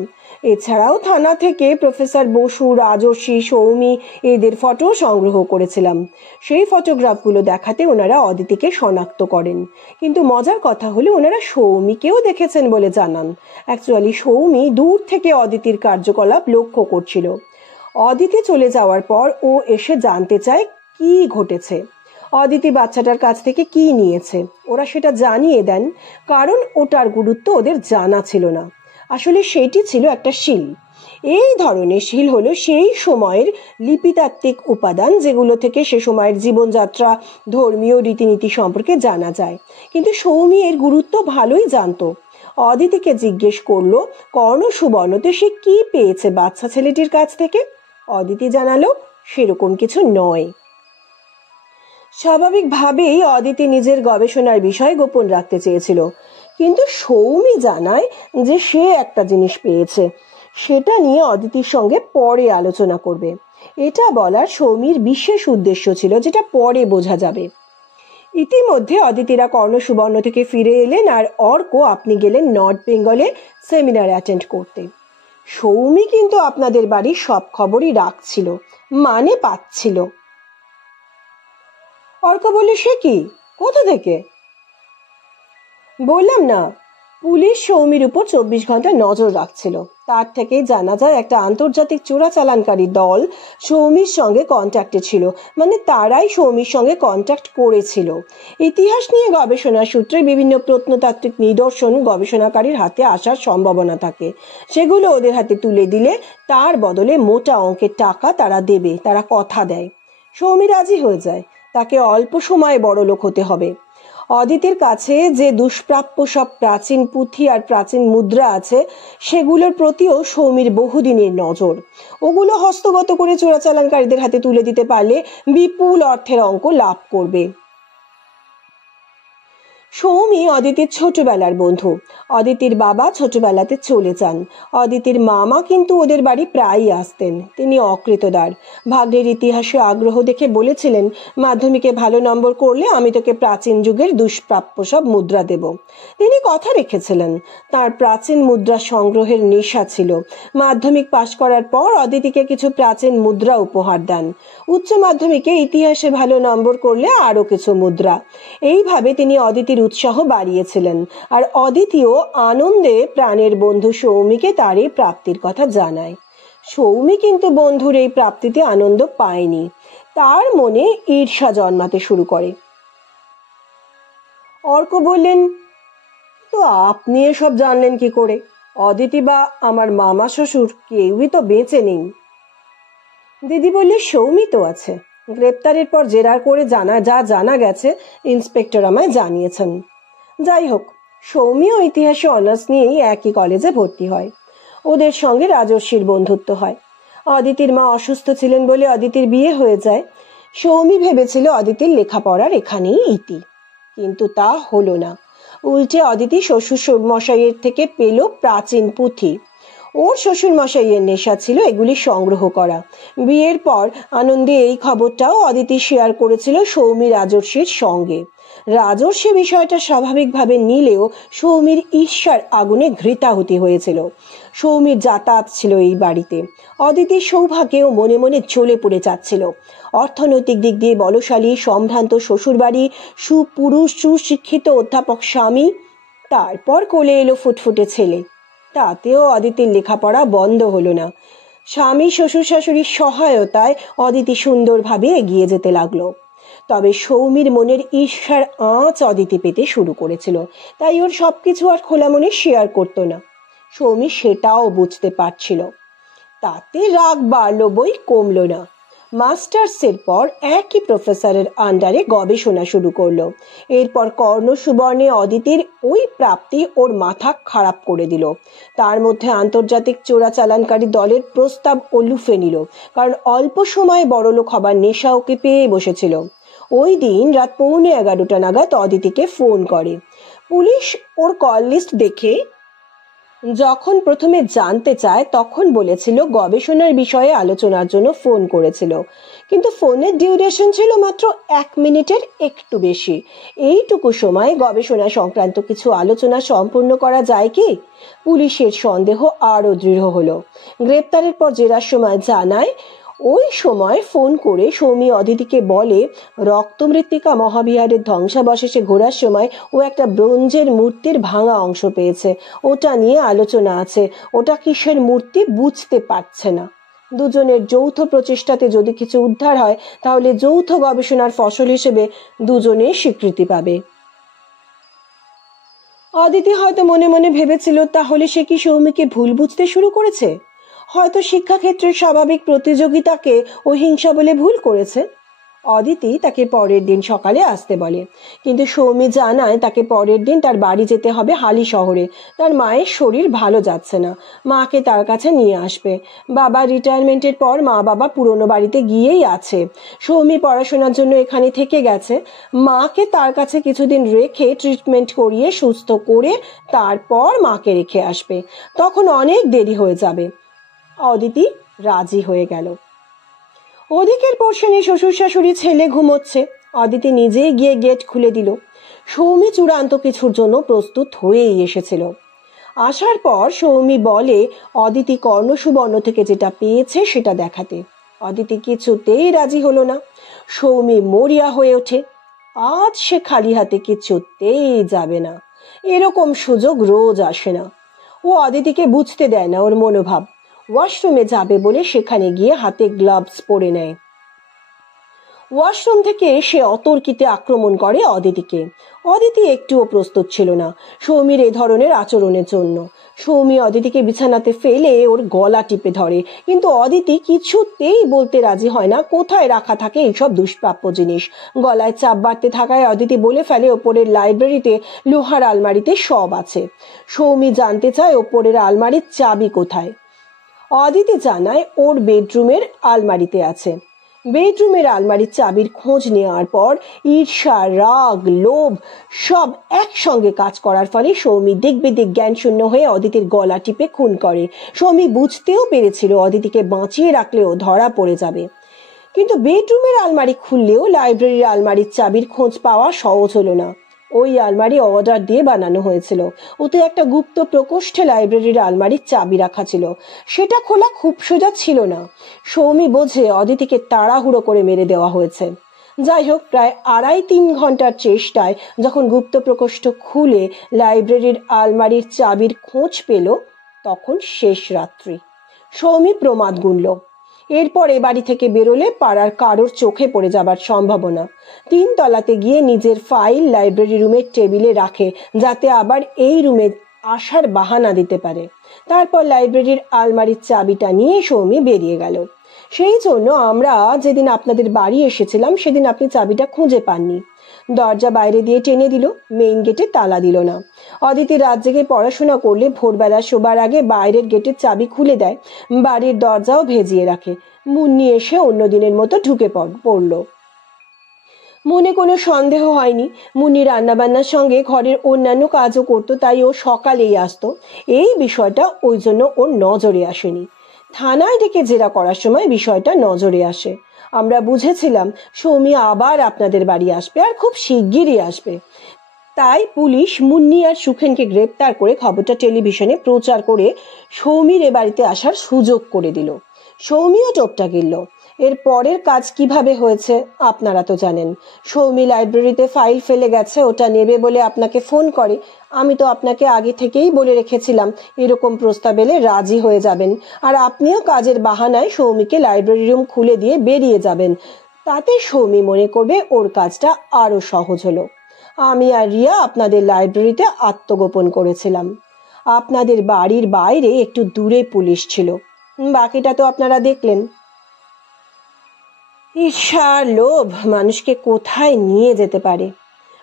এছাড়াও থানা থেকে প্রফেসর বসু, রাজর্ষি, সৌমি এদের ফটো সংগ্রহ করেছিলাম। সেই ফটোগ্রাফগুলো দেখাতে ওনারা অদিতিকে শনাক্ত করেন, কিন্তু মজার কথা হলো ওনারা সৌমিকেও দেখেছেন বলে জানান। অ্যাকচুয়ালি সৌমি দূর থেকে অদিতির কার্যকলাপ লক্ষ্য করছিল। অদিতি চলে যাওয়ার পর ও এসে জানতে চায় কি ঘটেছে, অদিতি বাচ্চাটার কাছ থেকে কি নিয়েছে। ওরা সেটা জানিয়ে দেন, কারণ ওটার গুরুত্ব ওদের জানা ছিল না। আসলে সেটি ছিল একটা শিল। এই ধরনের শিল হলো সেই সময়ের লিপিতাত্ত্বিক উপাদান যেগুলো থেকে সে সময়ের জীবনযাত্রা, ধর্মীয় রীতিনীতি সম্পর্কে জানা যায়। কিন্তু সৌমি এর গুরুত্ব ভালোই জানতো। অদিতিকে জিজ্ঞেস করলো কর্ণসুবর্ণতে সে কি পেয়েছে বাচ্চা ছেলেটির কাছ থেকে। অদিতি জানালো সেরকম কিছু নয়। স্বাভাবিকভাবেই অদিতি নিজের গবেষণার বিষয় গোপন রাখতে চেয়েছিল, কিন্তু সৌমি জানায় যে সে একটা জিনিস পেয়েছে, সেটা নিয়ে অদিতির সঙ্গে পরে আলোচনা করবে। এটা বলার সৌমির বিশেষ উদ্দেশ্য ছিল, যেটা পরে বোঝা যাবে। ইতিমধ্যে অদিতিরা কর্ণসুবর্ণ থেকে ফিরে এলেন আর অর্ক আপনি গেলেন নর্থ বেঙ্গলে সেমিনার অ্যাটেন্ড করতে। সৌমি কিন্তু আপনাদের বাড়ির সব খবরই রাখছিল, মানে পাচ্ছিল। অর্ক বলল, সে কি, কোথা থেকে? বললাম না, পুলিশ সৌমির উপর 24 ঘন্টা নজর রাখছিল। তার থেকেই জানা যায় একটা আন্তর্জাতিক চোরাচালানকারী দল সৌমির সঙ্গে কন্ট্যাক্টে ছিল, মানে তারাই সৌমির সঙ্গে কন্ট্যাক্ট করেছিল। ইতিহাস নিয়ে গবেষণা সূত্রে বিভিন্ন প্রত্নতাত্ত্বিক নিদর্শন গবেষণাকারীর হাতে আসার সম্ভাবনা থাকে। সেগুলো ওদের হাতে তুলে দিলে তার বদলে মোটা অঙ্কের টাকা তারা দেবে, তারা কথা দেয়। সৌমি রাজি হয়ে যায়, তাকে অল্প সময়ে বড়লোক হতে হবে। অদিতির কাছে যে দুষ্প্রাপ্য সব প্রাচীন পুঁথি আর প্রাচীন মুদ্রা আছে সেগুলোর প্রতিও সৌমির বহুদিনের নজর। ওগুলো হস্তগত করে চোরাচালানকারীদের হাতে তুলে দিতে পারলে বিপুল অর্থের অঙ্ক লাভ করবে। সৌমি অদিতির ছোটবেলার বন্ধু। অদিতির বাবা ছোটবেলাতে চলে যান। অদিতির মামা কিন্তু ওদের বাড়ি প্রায়ই আসতেন। তিনি অকৃতদার। ভাগ্নের ইতিহাসে আগ্রহ দেখে বলেছিলেন, মাধ্যমিকে ভালো নম্বর করলে আমি তোকে প্রাচীন যুগের দুষ্প্রাপ্য সব মুদ্রা দেব। তিনি কথা রেখেছিলেন। তার প্রাচীন মুদ্রা সংগ্রহের নেশা ছিল। মাধ্যমিক পাশ করার পর অদিতিকে কিছু প্রাচীন মুদ্রা উপহার দেন। উচ্চ মাধ্যমিকে ইতিহাসে ভালো নম্বর করলে আরো কিছু মুদ্রা। এইভাবে তিনি অদিতির উৎসাহ বাড়িয়েছিলেন। আর অদিতিও আনন্দে প্রাণের বন্ধু সৌমিকে তার এই প্রাপ্তির কথা জানায়। সৌমি কিন্তু বন্ধুর এই প্রাপ্তিতে আনন্দ পায়নি। তার মনে ঈর্ষা জন্মাতে শুরু করে। অর্ক বললেন, তো আপনি এসব জানলেন কি করে? অদিতি বা আমার মামা শ্বশুর কেউই তো বেঁচে নেই। দিদি বললে, সৌমি তো আছে। গ্রেপ্তারের পর জেরার করে জানা গেছে ইন্সপেক্টর আমায় জানিয়েছেন। যাই হোক, সৌমিও ইতিহাসে অনার্স নিয়েই একই কলেজে ভর্তি হয়। ওদের সঙ্গে রাজর্ষির বন্ধুত্ব হয়। অদিতির মা অসুস্থ ছিলেন বলে অদিতির বিয়ে হয়ে যায়। সৌমি ভেবেছিল অদিতির লেখাপড়ার এখানেই ইতি, কিন্তু তা হলো না। উল্টে অদিতি শ্বশুর মশাইয়ের থেকে পেল প্রাচীন পুঁথি। ওর শ্বশুর মশাইয়ের নেশা ছিল এগুলি সংগ্রহ করা। বিয়ের পর আনন্দে এই খবরটাও অদিতি শেয়ার করেছিল সৌমি রাজর্ষির সঙ্গে। রাজর্ষি বিষয়টা স্বাভাবিকভাবে নিলেও সৌমির ঈর্ষার আগুনে ঘৃতাহুতি হয়েছিল। সৌমির যাতায়াত ছিল এই বাড়িতে। অদিতির সৌভাগ্যেও মনে মনে জ্বলে পড়ে যাচ্ছিল। অর্থনৈতিক দিক দিয়ে বলশালী, সম্ভ্রান্ত শ্বশুরবাড়ি, সুপুরুষ, সুশিক্ষিত অধ্যাপক স্বামী, তারপর কোলে এলো ফুটফুটে ছেলে। তাতেও অদিতির লেখাপড়া বন্ধ হলো না। স্বামী, শ্বশুর শাশুড়ির সহায়তায় অদিতি সুন্দরভাবে এগিয়ে যেতে লাগলো। তবে সৌমির মনের ঈর্ষার আঁচ অদিতি পেতে শুরু করেছিল, তাই ওর সবকিছু আর খোলা মনে শেয়ার করতো না। সৌমি সেটাও বুঝতে পারছিল। তাতে রাগ বাড়লো বই কমলো না। মাস্টার্সের পর একই প্রফেসরের আন্ডারে গবেষণা শুরু করলো। এরপর কর্ণ সুবর্ণে অদিতির ওই প্রাপ্তি ওর মাথা খারাপ করে দিল। তার মধ্যে আন্তর্জাতিক চোরাচালানকারী দলের প্রস্তাব ও লুফে নিল, কারণ অল্প সময়ে বড়লোক হবার নেশা ওকে পেয়ে বসেছিল। ওই দিন রাত 11:15 নাগাদ অদিতিকে ফোন করে। পুলিশ ওর কল লিস্ট দেখে যখন প্রথমে জানতে চায় তখন বলেছিল গবেষণার বিষয়ে আলোচনার জন্য ফোন করেছিল, কিন্তু ফোনের ডিউরেশন ছিল মাত্র 1 মিনিটের একটু বেশি। এইটুকু সময় গবেষণা সংক্রান্ত কিছু আলোচনা সম্পূর্ণ করা যায় কি? পুলিশের সন্দেহ আরো দৃঢ় হলো। গ্রেপ্তারের পর জেরার সময় জানায়, ওই সময় ফোন করে সৌমি অদিতিকে বলে, রক্তমৃত্তিকা মহাবিহারের ধ্বংসাবশেষে ঘোরার সময় ও একটা ব্রোঞ্জের মূর্তির ভাঙা অংশ পেয়েছে, ওটা নিয়ে আলোচনা আছে, ওটা কিসের মূর্তি বুঝতে পারছে না। দুজনের যৌথ প্রচেষ্টাতে যদি কিছু উদ্ধার হয় তাহলে যৌথ গবেষণার ফসল হিসেবে দুজনে স্বীকৃতি পাবে। অদিতি হয়তো মনে মনে ভেবেছিল, তাহলে সে কি সৌমিকে ভুল বুঝতে শুরু করেছে? হয়তো শিক্ষাক্ষেত্রের স্বাভাবিক প্রতিযোগিতাকে ও হিংসা বলে ভুল করেছে। অদিতি তাকে পরের দিন সকালে আসতে বলে, কিন্তু সৌমি জানায় তাকে পরের দিন তার বাড়ি যেতে হবে হালি শহরে। তার মায়ের শরীর ভালো যাচ্ছে না, মাকে তার কাছে নিয়ে আসবে। বাবা রিটায়ারমেন্টের পর মা বাবা পুরনো বাড়িতে গিয়েই আছে। সৌমি পড়াশোনার জন্য এখানে থেকে গেছে। মাকে তার কাছে কিছুদিন রেখে ট্রিটমেন্ট করিয়ে সুস্থ করে তারপর মাকে রেখে আসবে। তখন অনেক দেরি হয়ে যাবে। অদিতি রাজি হয়ে গেল। ওদিকের পোর্শনে শ্বশুর শাশুড়ি ছেলে ঘুমোচ্ছে। অদিতি নিজেই গিয়ে গেট খুলে দিল। সৌমি চূড়ান্ত কিছুর জন্য প্রস্তুত হয়েই এসেছিল। আসার পর সৌমি বলে অদিতি কর্ণ সুবর্ণ থেকে যেটা পেয়েছে সেটা দেখাতে। অদিতি কিছুতেই রাজি হলো না। সৌমি মরিয়া হয়ে ওঠে। আজ সে খালি হাতে কিছুতেই যাবে না। এরকম সুযোগ রোজ আসে না। ও অদিতিকে বুঝতে দেয় না ওর মনোভাব। ওয়াশরুমে যাবে বলে সেখানে গিয়ে হাতে গ্লাভস পরে নেয়। ওয়াশরুম থেকে সে অতর্কিতে আক্রমণ করে অদিতিকে। অদিতি একটুও প্রস্তুত ছিল না সৌমির এ ধরনের আচরণের জন্য। সৌমি অদিতিকে বিছানাতে ফেলে ওর গলা টিপে ধরে, কিন্তু অদিতি কিছুতেই বলতে রাজি হয় না কোথায় রাখা থাকে এইসব দুষ্প্রাপ্য জিনিস। গলায় চাপ বাড়তে থাকায় অদিতি বলে ফেলে ওপরের লাইব্রেরিতে লোহার আলমারিতে সব আছে। সৌমি জানতে চায় ওপরের আলমারির চাবি কোথায়। অদিতি জানায় ওর বেডরুমের আলমারিতে আছে। বেডরুমের আলমারির চাবির খোঁজ নেওয়ার পর ঈর্ষা, রাগ, লোভ সব একসঙ্গে কাজ করার ফলে সৌমি দিকবিদিক জ্ঞান শূন্য হয়ে অদিতির গলা টিপে খুন করে। সৌমি বুঝতেও পেরেছিল অদিতিকে বাঁচিয়ে রাখলেও ধরা পড়ে যাবে, কিন্তু বেডরুমের আলমারি খুললেও লাইব্রেরির আলমারির চাবির খোঁজ পাওয়া সহজ হলো না। ওই আলমারি অর্ডার দিয়ে বানানো হয়েছিল। ওতে একটা গুপ্ত প্রকোষ্ঠে লাইব্রেরির আলমারির চাবি রাখা ছিল। সেটা খোলা খুব সোজা ছিল না। সৌমি বোঝে অদিতিকে তাড়াহুড়ো করে মেরে দেওয়া হয়েছে। যাই হোক, প্রায় 2.5-3 ঘন্টার চেষ্টায় যখন গুপ্ত প্রকোষ্ঠ খুলে লাইব্রেরির আলমারির চাবির খোঁজ পেল, তখন শেষ রাত্রি। সৌমি প্রমাদ গুনল, এরপরে বাড়ি থেকে বেরোলে পাড়ার কারোর চোখে পড়ে যাবার সম্ভাবনা। 3 তলাতে গিয়ে নিজের ফাইল লাইব্রেরি রুমের টেবিলে রাখে, যাতে আবার এই রুমে আসার বাহানা দিতে পারে। তারপর লাইব্রেরির আলমারির চাবিটা নিয়ে সৌমি বেরিয়ে গেল। সেই জন্য আমরা যেদিন আপনাদের বাড়ি এসেছিলাম সেদিন আপনি চাবিটা খুঁজে পাননি। দরজা বাইরে দিয়ে টেনে দিল, মেইন গেটে তালা দিল না। অদিতি রাত জেগে পড়াশোনা করলে ভোরবেলা শোবার আগে বাইরের গেটের চাবি খুলে দেয়, বাড়ির দরজাও ভেজিয়ে রাখে। মুন্নি এসে অন্য দিনের মতো ঢুকে পড়ল। মনে কোনো সন্দেহ হয়নি। মুন্নি রান্নাবান্নার সঙ্গে ঘরের অন্যান্য কাজও করতো, তাই ও সকালেই আসতো। এই বিষয়টা ওই জন্য ওর নজরে আসেনি। থানায় ডেকে জেরা করার সময় বিষয়টা নজরে আসে। আমরা বুঝেছিলাম সৌমি আবার আপনাদের বাড়ি আসবে, আর খুব শিগগিরই আসবে। তাই পুলিশ মুন্নি আর সুখেনকে গ্রেপ্তার করে খবরটা টেলিভিশনে প্রচার করে সৌমির এ বাড়িতে আসার সুযোগ করে দিল। সৌমিও টোপটা গিলল। এর পরের কাজ কিভাবে হয়েছে আপনারা তো জানেন। সৌমি লাইব্রেরিতে ফাইল ফেলে গেছে, ওটা নেবে বলে আপনাকে ফোন করে। আমি তো আপনাকে আগে থেকেই বলে রেখেছিলাম এরকম প্রস্তাব এলে রাজি হয়ে যাবেন, আর আপনিও কাজের বাহানায় সৌমিকে লাইব্রেরি রুম খুলে দিয়ে বেরিয়ে যাবেন। তাতে সৌমি মনে করবে ওর কাজটা আরো সহজ হলো। আমি আর রিয়া আপনাদের লাইব্রেরিতে আত্মগোপন করেছিলাম। আপনাদের বাড়ির বাইরে একটু দূরে পুলিশ ছিল। বাকিটা তো আপনারা দেখলেন। ঈর্ষার লোভ মানুষকে কোথায় নিয়ে যেতে পারে।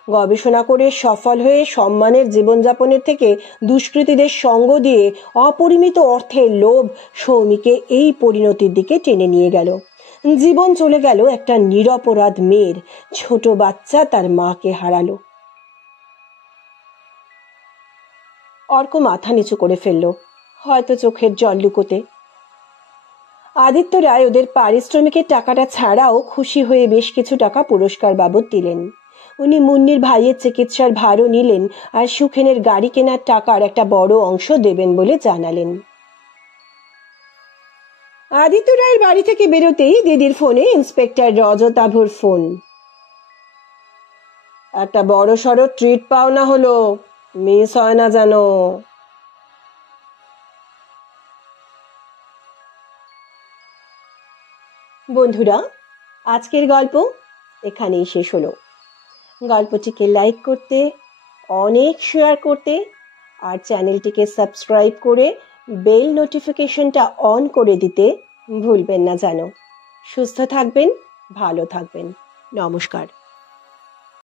গবেষণা করে সফল হয়ে সম্মানের জীবনযাপনের থেকে দুষ্কৃতীদের সঙ্গ দিয়ে অপরিমিত অর্থের লোভ সৌমিকে এই পরিণতির দিকে টেনে নিয়ে গেল। জীবন চলে গেল একটা নিরপরাধ মেয়ের। ছোট বাচ্চা তার মাকে হারালো। অর্ক মাথা নিচু করে ফেলল, হয়তো চোখের জল লুকোতে। আদিত্য রায় ওদের পারিশ্রমিকের টাকাটা ছাড়াও খুশি হয়ে বেশ কিছু টাকা পুরস্কার বাবদ দিলেন। উনি মুন্নির ভাইয়ের চিকিৎসার ভারও নিলেন, আর সুখেনের গাড়ি কেনার টাকার একটা বড় অংশ দেবেন বলে জানালেন। আদিত্য রায়ের বাড়ি থেকে বেরোতেই দিদির ফোনে ইন্সপেক্টর রজতাভর ফোন। একটা বড় সড়ো ট্রিট পাওনা হলো, মিস হয় না যেন। বন্ধুরা, আজকের গল্প এখানেই শেষ হলো। গল্পটিকে লাইক করতে, অনেক শেয়ার করতে, আর চ্যানেলটিকে সাবস্ক্রাইব করে বেল নোটিফিকেশনটা অন করে দিতে ভুলবেন না যেন। সুস্থ থাকবেন, ভালো থাকবেন। নমস্কার।